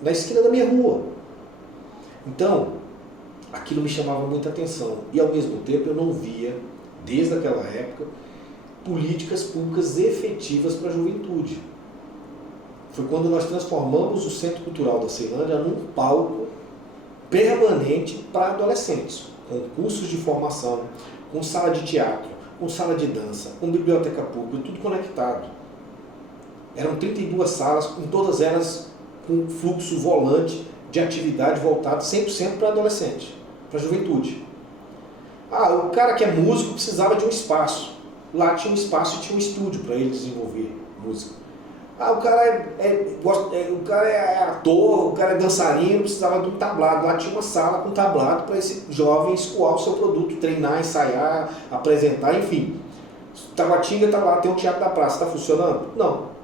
na esquina da minha rua. Então, aquilo me chamava muita atenção. E ao mesmo tempo eu não via, desde aquela época, políticas públicas efetivas para a juventude. Foi quando nós transformamos o Centro Cultural da Ceilândia num palco permanente para adolescentes, com cursos de formação, com sala de teatro, com sala de dança, com biblioteca pública, tudo conectado. Eram 32 salas, com todas elas com fluxo volante de atividade voltado 100% para adolescente, para a juventude. O cara que é músico precisava de um espaço. Lá tinha um espaço e tinha um estúdio para ele desenvolver música. O cara é ator, o cara é dançarino, precisava de um tablado. Lá tinha uma sala com tablado para esse jovem escoar o seu produto, treinar, ensaiar, apresentar, enfim. Taguatinga está lá, tem um teatro da praça, está funcionando? Não.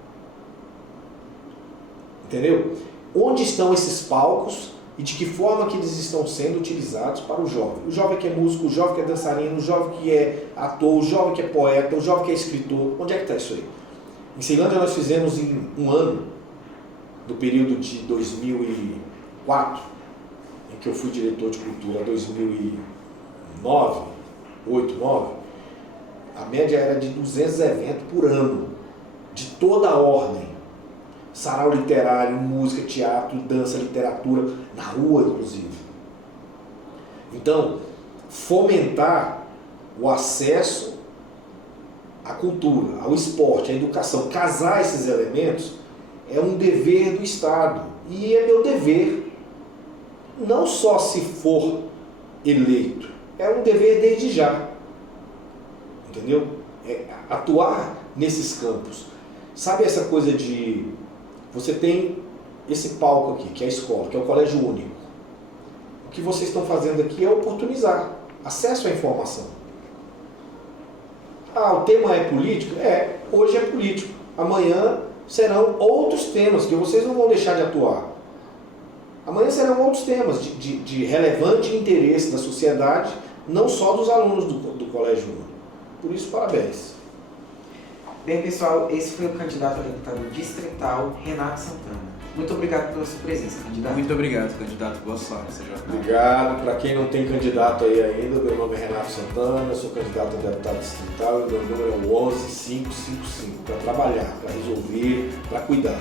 Entendeu? Onde estão esses palcos e de que forma que eles estão sendo utilizados para o jovem? O jovem que é músico, o jovem que é dançarino, o jovem que é ator, o jovem que é poeta, o jovem que é escritor. Onde é que está isso aí? Em Ceilândia nós fizemos em um ano, do período de 2004, em que eu fui diretor de cultura, 2009, 8, 9, a média era de 200 eventos por ano, de toda a ordem. Sarau literário, música, teatro, dança, literatura, na rua inclusive. Então, fomentar o acesso à cultura, ao esporte, à educação, casar esses elementos é um dever do Estado. E é meu dever, não só se for eleito, é um dever desde já. Entendeu? Atuar nesses campos. Sabe essa coisa de... Você tem esse palco aqui, que é a escola, que é o colégio único. O que vocês estão fazendo aqui é oportunizar acesso à informação. O tema é político? Hoje é político. Amanhã serão outros temas que vocês não vão deixar de atuar. Amanhã serão outros temas de relevante interesse da sociedade, não só dos alunos do colégio único. Por isso, parabéns. Bem, pessoal, esse foi o candidato a deputado distrital, Renato Santana. Muito obrigado pela sua presença, candidato. Muito obrigado, candidato. Boa sorte, seja. Obrigado. Para quem não tem candidato aí ainda, meu nome é Renato Santana, sou candidato a deputado distrital e meu número é o 11555, para trabalhar, para resolver, para cuidar.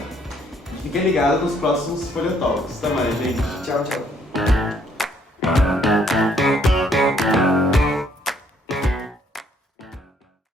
Fiquem ligados nos próximos Folha Talks. Até mais, gente. Tchau, tchau.